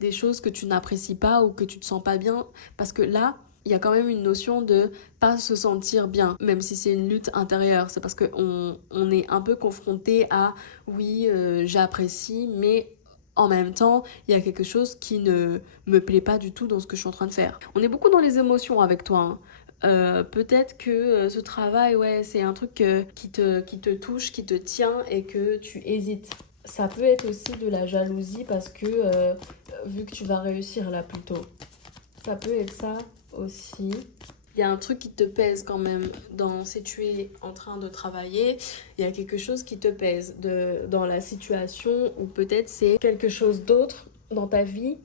des choses que tu n'apprécies pas ou que tu te sens pas bien, parce que là, il y a quand même une notion de pas se sentir bien, même si c'est une lutte intérieure. C'est parce qu'on est un peu confronté à oui, j'apprécie, mais en même temps, il y a quelque chose qui ne me plaît pas du tout dans ce que je suis en train de faire. On est beaucoup dans les émotions avec toi, hein. Peut-être que ce travail, ouais, c'est un truc qui te touche, qui te tient et que tu hésites. Ça peut être aussi de la jalousie parce que vu que tu vas réussir là plutôt. Ça peut être ça aussi. Il y a un truc qui te pèse quand même si tu es en train de travailler, il y a quelque chose qui te pèse dans la situation ou peut-être c'est quelque chose d'autre dans ta vie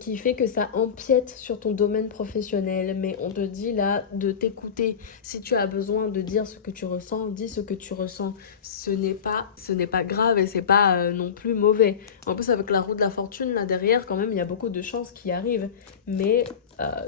qui fait que ça empiète sur ton domaine professionnel, mais on te dit là de t'écouter. Si tu as besoin de dire ce que tu ressens, dis ce que tu ressens. Ce n'est pas grave et c'est pas non plus mauvais. En plus avec la roue de la fortune là derrière, quand même il y a beaucoup de chances qui arrivent, mais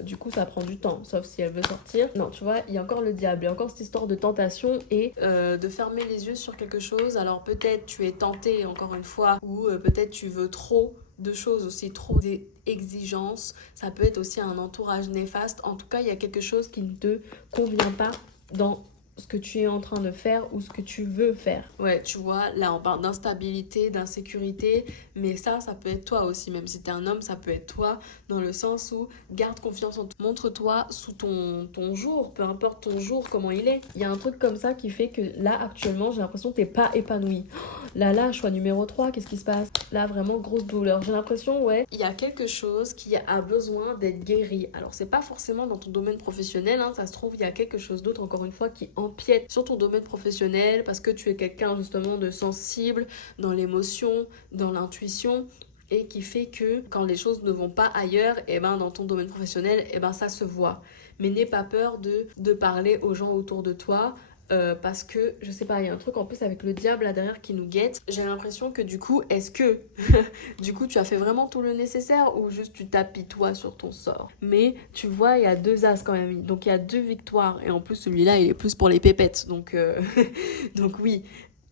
du coup ça prend du temps, sauf si elle veut sortir. Non, tu vois, il y a encore le diable, il y a encore cette histoire de tentation et de fermer les yeux sur quelque chose. Alors peut-être tu es tenté encore une fois ou peut-être tu veux trop de choses aussi, trop d'exigences. Ça peut être aussi un entourage néfaste. En tout cas, il y a quelque chose qui ne te convient pas dans ce que tu es en train de faire ou ce que tu veux faire. Ouais, tu vois, là on parle d'instabilité, d'insécurité, mais ça peut être toi aussi, même si t'es un homme, ça peut être toi, dans le sens où garde confiance en toi, montre-toi sous ton jour, peu importe ton jour, comment il est. Il y a un truc comme ça qui fait que là, actuellement, j'ai l'impression que t'es pas épanoui. Là, choix numéro 3, qu'est-ce qui se passe? Là, vraiment, grosse douleur. J'ai l'impression, ouais, il y a quelque chose qui a besoin d'être guéri. Alors, c'est pas forcément dans ton domaine professionnel, hein, ça se trouve, il y a quelque chose d'autre, encore une fois, qui empiète sur ton domaine professionnel parce que tu es quelqu'un, justement, de sensible dans l'émotion, dans l'intuition et qui fait que quand les choses ne vont pas ailleurs, et ben dans ton domaine professionnel, et ben ça se voit. Mais n'aie pas peur de parler aux gens autour de toi. Parce que, je sais pas, il y a un truc en plus avec le diable là derrière qui nous guette. J'ai l'impression que du coup, est-ce que du coup tu as fait vraiment tout le nécessaire ou juste tu t'apitoies sur ton sort? Mais tu vois, il y a 2 as quand même. Donc il y a 2 victoires. Et en plus, celui-là, il est plus pour les pépettes. Donc, donc oui.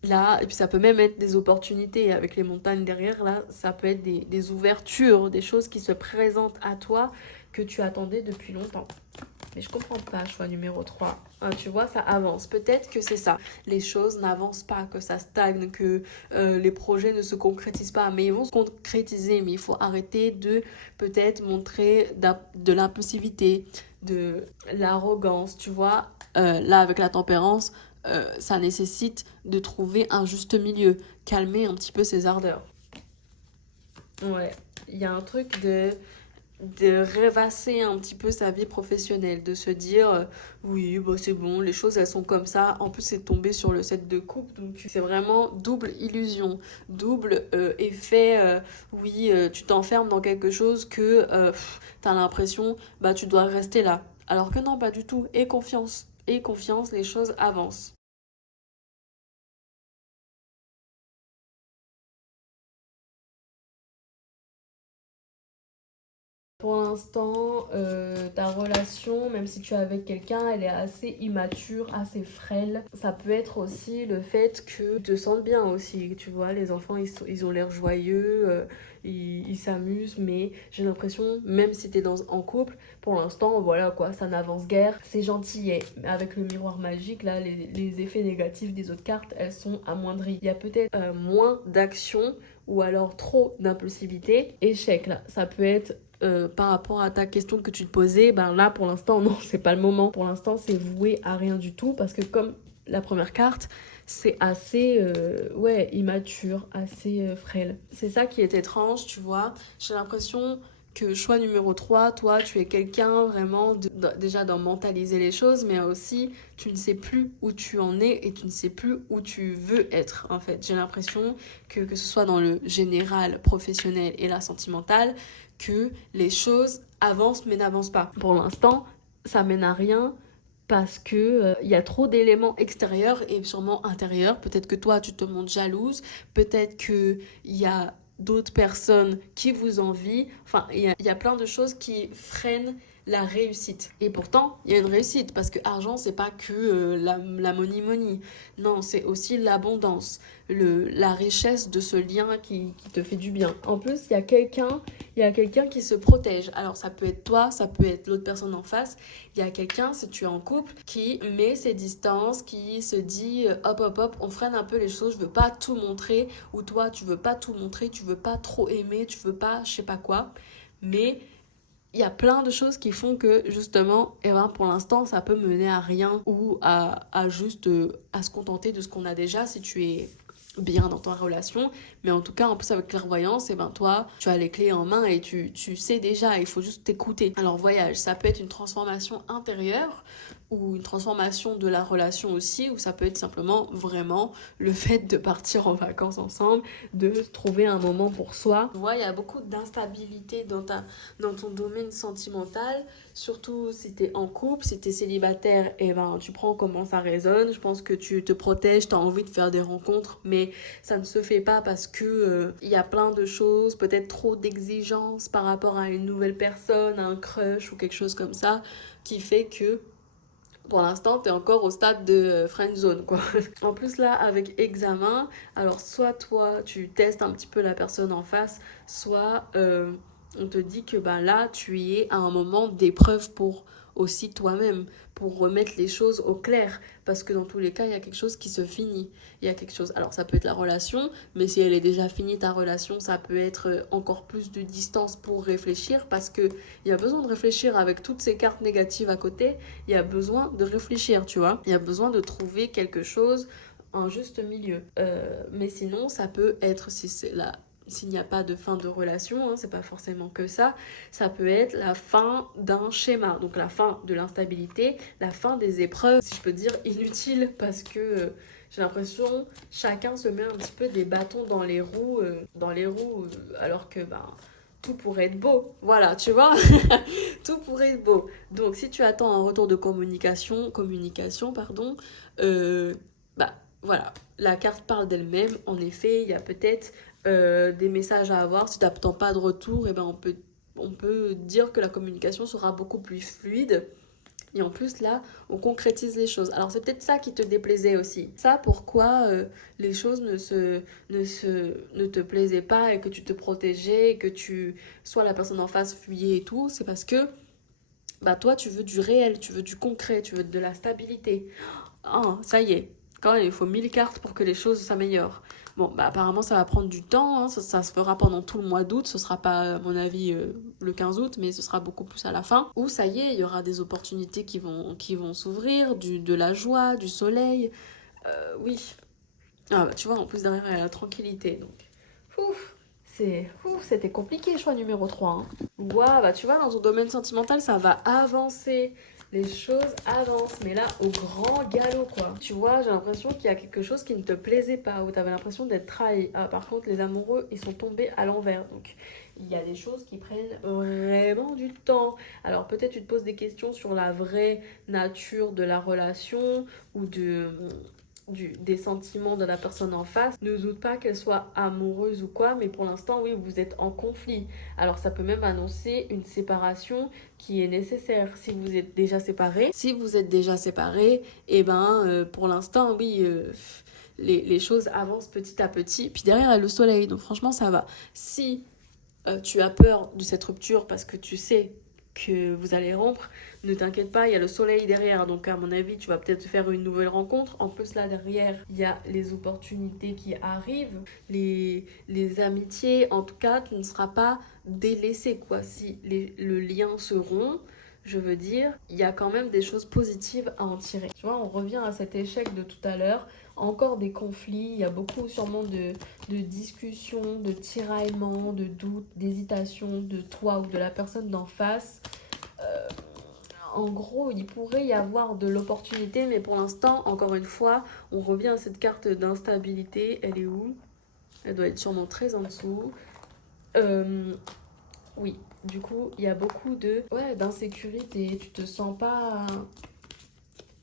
Là, et puis ça peut même être des opportunités avec les montagnes derrière, là, ça peut être des ouvertures, des choses qui se présentent à toi que tu attendais depuis longtemps. Mais je comprends pas, choix numéro 3. Hein, tu vois, ça avance. Peut-être que c'est ça. Les choses n'avancent pas, que ça stagne, que les projets ne se concrétisent pas. Mais ils vont se concrétiser. Mais il faut arrêter de peut-être montrer de l'impulsivité, de l'arrogance. Tu vois, là, avec la tempérance, ça nécessite de trouver un juste milieu. Calmer un petit peu ses ardeurs. Ouais, il y a un truc de rêvasser un petit peu sa vie professionnelle, de se dire oui, bah, c'est bon, les choses elles sont comme ça. En plus, c'est tombé sur le 7 de coupe, donc c'est vraiment double illusion, double effet. Oui, tu t'enfermes dans quelque chose que t'as l'impression, bah, tu dois rester là. Alors que non, pas du tout. Et confiance, les choses avancent. Pour l'instant, ta relation, même si tu es avec quelqu'un, elle est assez immature, assez frêle. Ça peut être aussi le fait que tu te sentes bien aussi, tu vois. Les enfants, ils ont l'air joyeux, ils s'amusent, mais j'ai l'impression, même si tu es en couple, pour l'instant, voilà quoi, ça n'avance guère. C'est gentillet. Avec le miroir magique, là, les effets négatifs des autres cartes, elles sont amoindries. Il y a peut-être moins d'action ou alors trop d'impulsivité. Échec, là, ça peut être par rapport à ta question que tu te posais, ben là pour l'instant non, c'est pas le moment. Pour l'instant c'est voué à rien du tout parce que comme la première carte, c'est assez ouais, immature, assez frêle. C'est ça qui est étrange, tu vois. J'ai l'impression que choix numéro 3, toi tu es quelqu'un vraiment déjà d'en mentaliser les choses, mais aussi tu ne sais plus où tu en es et tu ne sais plus où tu veux être en fait. J'ai l'impression que ce soit dans le général, professionnel et la sentimentale, que les choses avancent mais n'avancent pas. Pour l'instant, ça mène à rien parce que y a trop d'éléments extérieurs et sûrement intérieurs. Peut-être que toi, tu te montres jalouse. Peut-être qu'il y a d'autres personnes qui vous envient. Enfin, il y a plein de choses qui freinent la réussite. Et pourtant, il y a une réussite parce que argent, c'est pas que la money. Non, c'est aussi l'abondance, la richesse de ce lien qui te fait du bien. En plus, il y a quelqu'un qui se protège. Alors, ça peut être toi, ça peut être l'autre personne en face. Il y a quelqu'un, si tu es en couple, qui met ses distances, qui se dit hop, hop, hop, on freine un peu les choses, je veux pas tout montrer. Ou toi, tu veux pas tout montrer, tu veux pas trop aimer, tu veux pas je sais pas quoi. Mais il y a plein de choses qui font que justement, eh ben, pour l'instant, ça peut mener à rien ou à juste à se contenter de ce qu'on a déjà si tu es bien dans ta relation. Mais en tout cas, en plus avec clairvoyance, eh ben, toi, tu as les clés en main et tu sais déjà, il faut juste t'écouter. Alors voyage, ça peut être une transformation intérieure ou une transformation de la relation aussi, ou ça peut être simplement vraiment le fait de partir en vacances ensemble, de trouver un moment pour soi. Tu vois, il y a beaucoup d'instabilité dans ton domaine sentimental, surtout si t'es en couple, si t'es célibataire, et ben tu prends comment ça résonne. Je pense que tu te protèges, t'as envie de faire des rencontres, mais ça ne se fait pas parce que y a plein de choses, peut-être trop d'exigences par rapport à une nouvelle personne, à un crush ou quelque chose comme ça, qui fait que pour l'instant, t'es encore au stade de friend zone, quoi. En plus, là, avec examen, alors soit toi, tu testes un petit peu la personne en face, soit on te dit que bah, là, tu y es à un moment d'épreuve pour aussi toi-même, pour remettre les choses au clair. Parce que dans tous les cas, il y a quelque chose qui se finit. Il y a quelque chose. Alors, ça peut être la relation, mais si elle est déjà finie, ta relation, ça peut être encore plus de distance pour réfléchir. Parce qu'il y a besoin de réfléchir avec toutes ces cartes négatives à côté. Il y a besoin de réfléchir, tu vois. Il y a besoin de trouver quelque chose, un juste milieu. Mais sinon, ça peut être, si c'est là, s'il n'y a pas de fin de relation, hein, c'est pas forcément que ça peut être la fin d'un schéma, donc la fin de l'instabilité, la fin des épreuves, si je peux dire inutiles, parce que j'ai l'impression chacun se met un petit peu des bâtons dans les roues, alors que tout pourrait être beau, voilà, tu vois. Tout pourrait être beau. Donc si tu attends un retour de communication, pardon, euh, bah voilà, la carte parle d'elle-même. En effet, il y a peut-être des messages à avoir. Si tu n'attends pas de retour, et ben on peut dire que la communication sera beaucoup plus fluide. Et en plus, là, on concrétise les choses. Alors, c'est peut-être ça qui te déplaisait aussi. Ça, pourquoi les choses ne te plaisaient pas et que tu te protégeais, et que tu sois la personne en face fuyait et tout, c'est parce que bah toi, tu veux du réel, tu veux du concret, tu veux de la stabilité. Ah, ça y est. Quand même, il faut 1000 cartes pour que les choses s'améliorent. Bon, bah apparemment, ça va prendre du temps. Hein. Ça se fera pendant tout le mois d'août. Ce sera pas, à mon avis, le 15 août, mais ce sera beaucoup plus à la fin. Où ça y est, il y aura des opportunités qui vont s'ouvrir, de la joie, du soleil. Oui. Ah, bah, tu vois, en plus, derrière, il y a la tranquillité. Donc, ouf, c'était compliqué, choix numéro 3. Hein. Ouah, bah tu vois, dans ton domaine sentimental, ça va avancer. Les choses avancent, mais là, au grand galop, quoi. Tu vois, j'ai l'impression qu'il y a quelque chose qui ne te plaisait pas, où tu avais l'impression d'être trahi. Ah, par contre, les amoureux, ils sont tombés à l'envers. Donc, il y a des choses qui prennent vraiment du temps. Alors, peut-être tu te poses des questions sur la vraie nature de la relation ou des sentiments de la personne en face. Ne doute pas qu'elle soit amoureuse ou quoi, mais pour l'instant, oui, vous êtes en conflit. Alors, ça peut même annoncer une séparation qui est nécessaire si vous êtes déjà séparés. Si vous êtes déjà séparés, et pour l'instant, oui, les choses avancent petit à petit. Puis derrière, il y a le soleil, donc franchement, ça va. Si tu as peur de cette rupture parce que tu sais que vous allez rompre, ne t'inquiète pas, il y a le soleil derrière, donc à mon avis tu vas peut-être faire une nouvelle rencontre. En plus là derrière il y a les opportunités qui arrivent, les amitiés, en tout cas tu ne seras pas délaissé quoi. Si le lien se rompt, je veux dire, il y a quand même des choses positives à en tirer. Tu vois, on revient à cet échec de tout à l'heure, encore des conflits, il y a beaucoup sûrement de discussions, de tiraillements, de doutes, d'hésitations de toi ou de la personne d'en face. Euh, En gros, il pourrait y avoir de l'opportunité, mais pour l'instant, encore une fois, on revient à cette carte d'instabilité. Elle est où? Elle doit être sûrement très en dessous. Oui, du coup, il y a beaucoup d'insécurité. Tu te sens pas...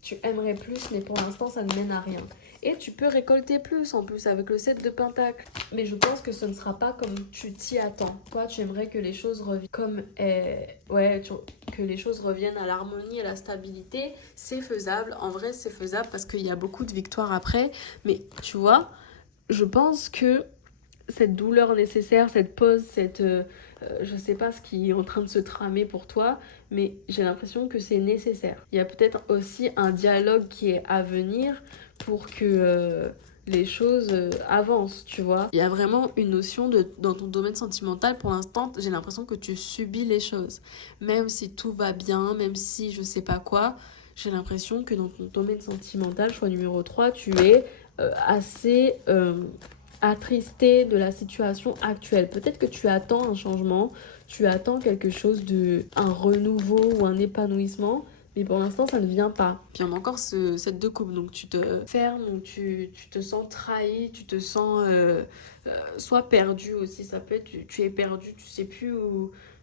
Tu aimerais plus, mais pour l'instant, ça ne mène à rien. Et tu peux récolter plus en plus avec le 7 de Pentacle. Mais je pense que ce ne sera pas comme tu t'y attends. Toi, tu aimerais que les choses reviennent que les choses reviennent à l'harmonie et à la stabilité. C'est faisable. En vrai, c'est faisable parce qu'il y a beaucoup de victoires après. Mais tu vois, je pense que cette douleur nécessaire, cette pause, je sais pas ce qui est en train de se tramer pour toi, mais j'ai l'impression que c'est nécessaire. Il y a peut-être aussi un dialogue qui est à venir pour que les choses avancent, tu vois. Il y a vraiment une notion dans ton domaine sentimental, pour l'instant, j'ai l'impression que tu subis les choses. Même si tout va bien, même si je sais pas quoi, j'ai l'impression que dans ton domaine sentimental, choix numéro 3, tu es assez attristé de la situation actuelle. Peut-être que tu attends un changement, tu attends quelque chose un renouveau ou un épanouissement, mais pour l'instant ça ne vient pas. Puis on a encore cette deux coupes, donc tu te fermes, donc tu te sens trahi, tu te sens soit perdu aussi, ça peut être tu es perdu, tu sais plus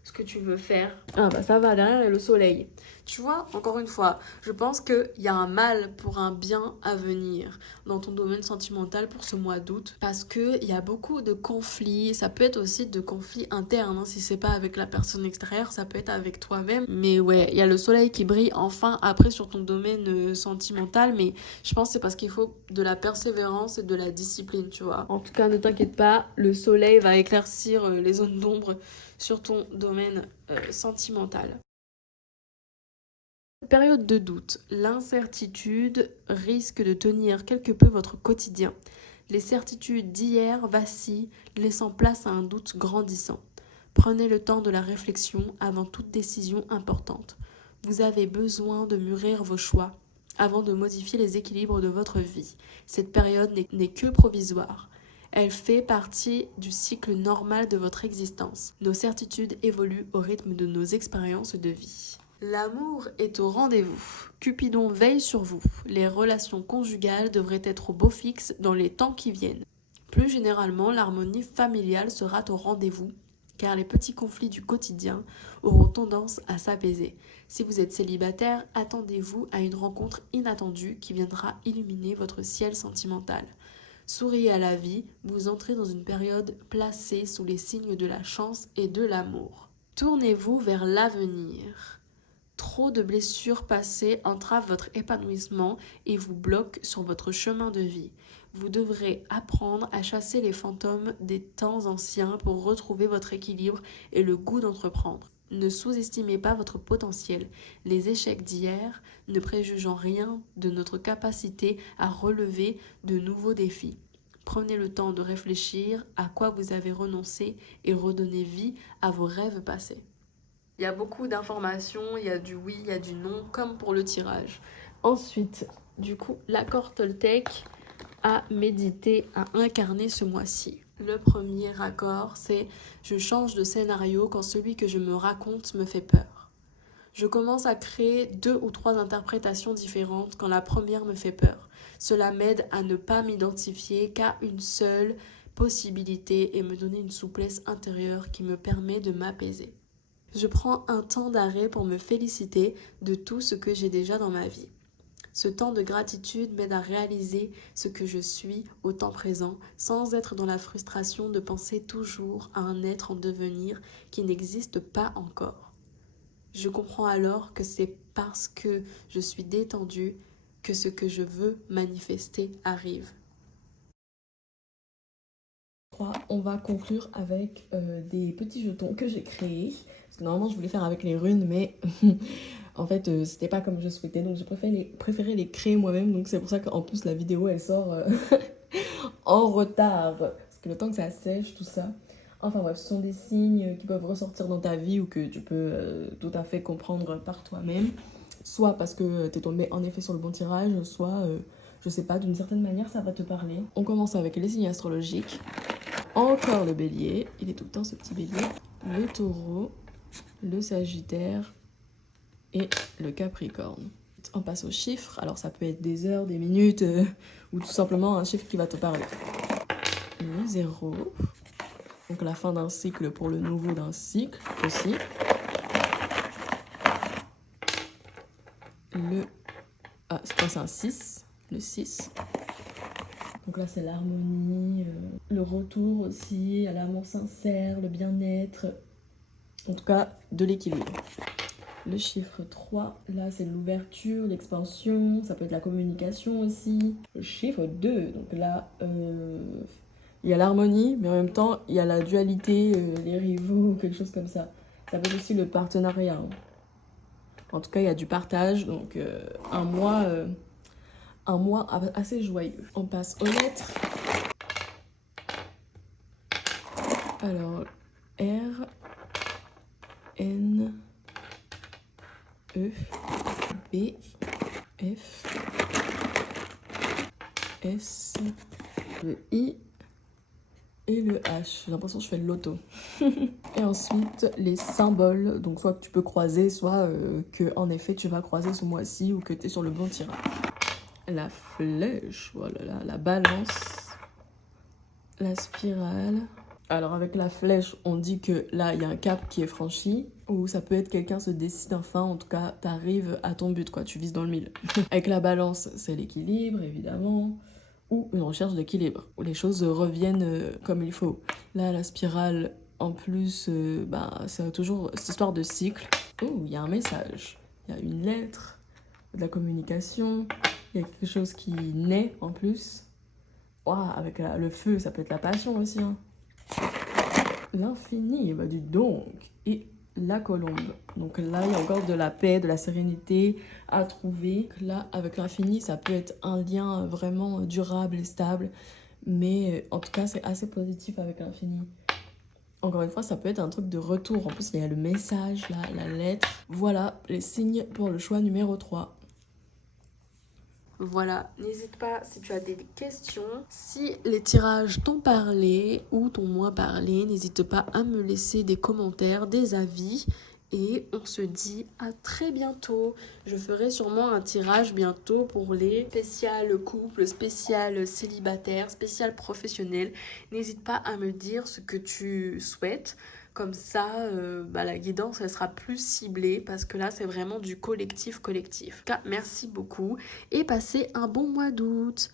ce que tu veux faire. Ah bah ça va, derrière il y a le soleil. Tu vois, encore une fois, je pense qu'il y a un mal pour un bien à venir dans ton domaine sentimental pour ce mois d'août parce qu'il y a beaucoup de conflits. Ça peut être aussi de conflits internes, hein. Si c'est pas avec la personne extérieure, ça peut être avec toi-même. Mais ouais, il y a le soleil qui brille enfin après sur ton domaine sentimental, mais je pense que c'est parce qu'il faut de la persévérance et de la discipline, tu vois. En tout cas, ne t'inquiète pas, le soleil va éclaircir les zones d'ombre sur ton domaine sentimental. Période de doute, l'incertitude risque de tenir quelque peu votre quotidien. Les certitudes d'hier vacillent, laissant place à un doute grandissant. Prenez le temps de la réflexion avant toute décision importante. Vous avez besoin de mûrir vos choix avant de modifier les équilibres de votre vie. Cette période n'est que provisoire. Elle fait partie du cycle normal de votre existence. Nos certitudes évoluent au rythme de nos expériences de vie. L'amour est au rendez-vous. Cupidon veille sur vous. Les relations conjugales devraient être au beau fixe dans les temps qui viennent. Plus généralement, l'harmonie familiale sera au rendez-vous, car les petits conflits du quotidien auront tendance à s'apaiser. Si vous êtes célibataire, attendez-vous à une rencontre inattendue qui viendra illuminer votre ciel sentimental. Souriez à la vie, vous entrez dans une période placée sous les signes de la chance et de l'amour. Tournez-vous vers l'avenir. Trop de blessures passées entravent votre épanouissement et vous bloquent sur votre chemin de vie. Vous devrez apprendre à chasser les fantômes des temps anciens pour retrouver votre équilibre et le goût d'entreprendre. Ne sous-estimez pas votre potentiel. Les échecs d'hier ne préjugent en rien de notre capacité à relever de nouveaux défis. Prenez le temps de réfléchir à quoi vous avez renoncé et redonnez vie à vos rêves passés. Il y a beaucoup d'informations, il y a du oui, il y a du non, comme pour le tirage. Ensuite, du coup, l'accord Toltec à méditer, à incarner ce mois-ci. Le premier accord, c'est « Je change de scénario quand celui que je me raconte me fait peur ». Je commence à créer 2 ou 3 interprétations différentes quand la première me fait peur. Cela m'aide à ne pas m'identifier qu'à une seule possibilité et me donner une souplesse intérieure qui me permet de m'apaiser. Je prends un temps d'arrêt pour me féliciter de tout ce que j'ai déjà dans ma vie. Ce temps de gratitude m'aide à réaliser ce que je suis au temps présent sans être dans la frustration de penser toujours à un être en devenir qui n'existe pas encore. Je comprends alors que c'est parce que je suis détendue que ce que je veux manifester arrive. On va conclure avec des petits jetons que j'ai créés. Parce que normalement, je voulais faire avec les runes, mais en fait, c'était pas comme je souhaitais. Donc, j'ai préféré les créer moi-même. Donc, c'est pour ça qu'en plus, la vidéo, elle sort en retard. Parce que le temps que ça sèche, tout ça. Enfin bref, ce sont des signes qui peuvent ressortir dans ta vie ou que tu peux tout à fait comprendre par toi-même. Soit parce que tu es tombé en effet sur le bon tirage, soit, je sais pas, d'une certaine manière, ça va te parler. On commence avec les signes astrologiques. Encore le bélier, il est tout le temps ce petit bélier. Le taureau, le sagittaire et le capricorne. On passe aux chiffres, alors ça peut être des heures, des minutes ou tout simplement un chiffre qui va te parler. Le 0, donc la fin d'un cycle pour le nouveau d'un cycle aussi. C'est un 6, le 6. Donc là, c'est l'harmonie, le retour aussi à l'amour sincère, le bien-être. En tout cas, de l'équilibre. Le chiffre 3, là, c'est l'ouverture, l'expansion. Ça peut être la communication aussi. Le chiffre 2, donc là, il y a l'harmonie, mais en même temps, il y a la dualité, les rivaux, quelque chose comme ça. Ça peut être aussi le partenariat, hein. En tout cas, il y a du partage, donc un mois assez joyeux. On passe aux lettres. Alors, R, N, E, B, F, S, le I et le H. J'ai l'impression que je fais le loto. Et ensuite, les symboles. Donc, soit que tu peux croiser, soit que en effet tu vas croiser ce mois-ci ou que tu es sur le bon tirage. La flèche, voilà, la balance, la spirale. Alors avec la flèche, on dit que là, il y a un cap qui est franchi, ou ça peut être quelqu'un se décide enfin, en tout cas, t'arrives à ton but, quoi, tu vises dans le mille. Avec la balance, c'est l'équilibre, évidemment, ou une recherche d'équilibre, où les choses reviennent comme il faut. Là, la spirale, en plus, c'est toujours cette histoire de cycle. Oh, il y a un message, il y a une lettre, de la communication, il y a quelque chose qui naît en plus. Ouah, avec le feu, ça peut être la passion aussi, hein. L'infini, bah dis donc. Et la colombe. Donc là, il y a encore de la paix, de la sérénité à trouver. Là, avec l'infini, ça peut être un lien vraiment durable et stable. Mais en tout cas, c'est assez positif avec l'infini. Encore une fois, ça peut être un truc de retour. En plus, il y a le message, là, la lettre. Voilà les signes pour le choix numéro 3. Voilà, n'hésite pas si tu as des questions. Si les tirages t'ont parlé ou t'ont moins parlé, n'hésite pas à me laisser des commentaires, des avis. Et on se dit à très bientôt. Je ferai sûrement un tirage bientôt pour les spéciales couples, spéciales célibataires, spéciales professionnels. N'hésite pas à me dire ce que tu souhaites. Comme ça, la guidance, elle sera plus ciblée parce que là, c'est vraiment du collectif. En tout cas, merci beaucoup et passez un bon mois d'août.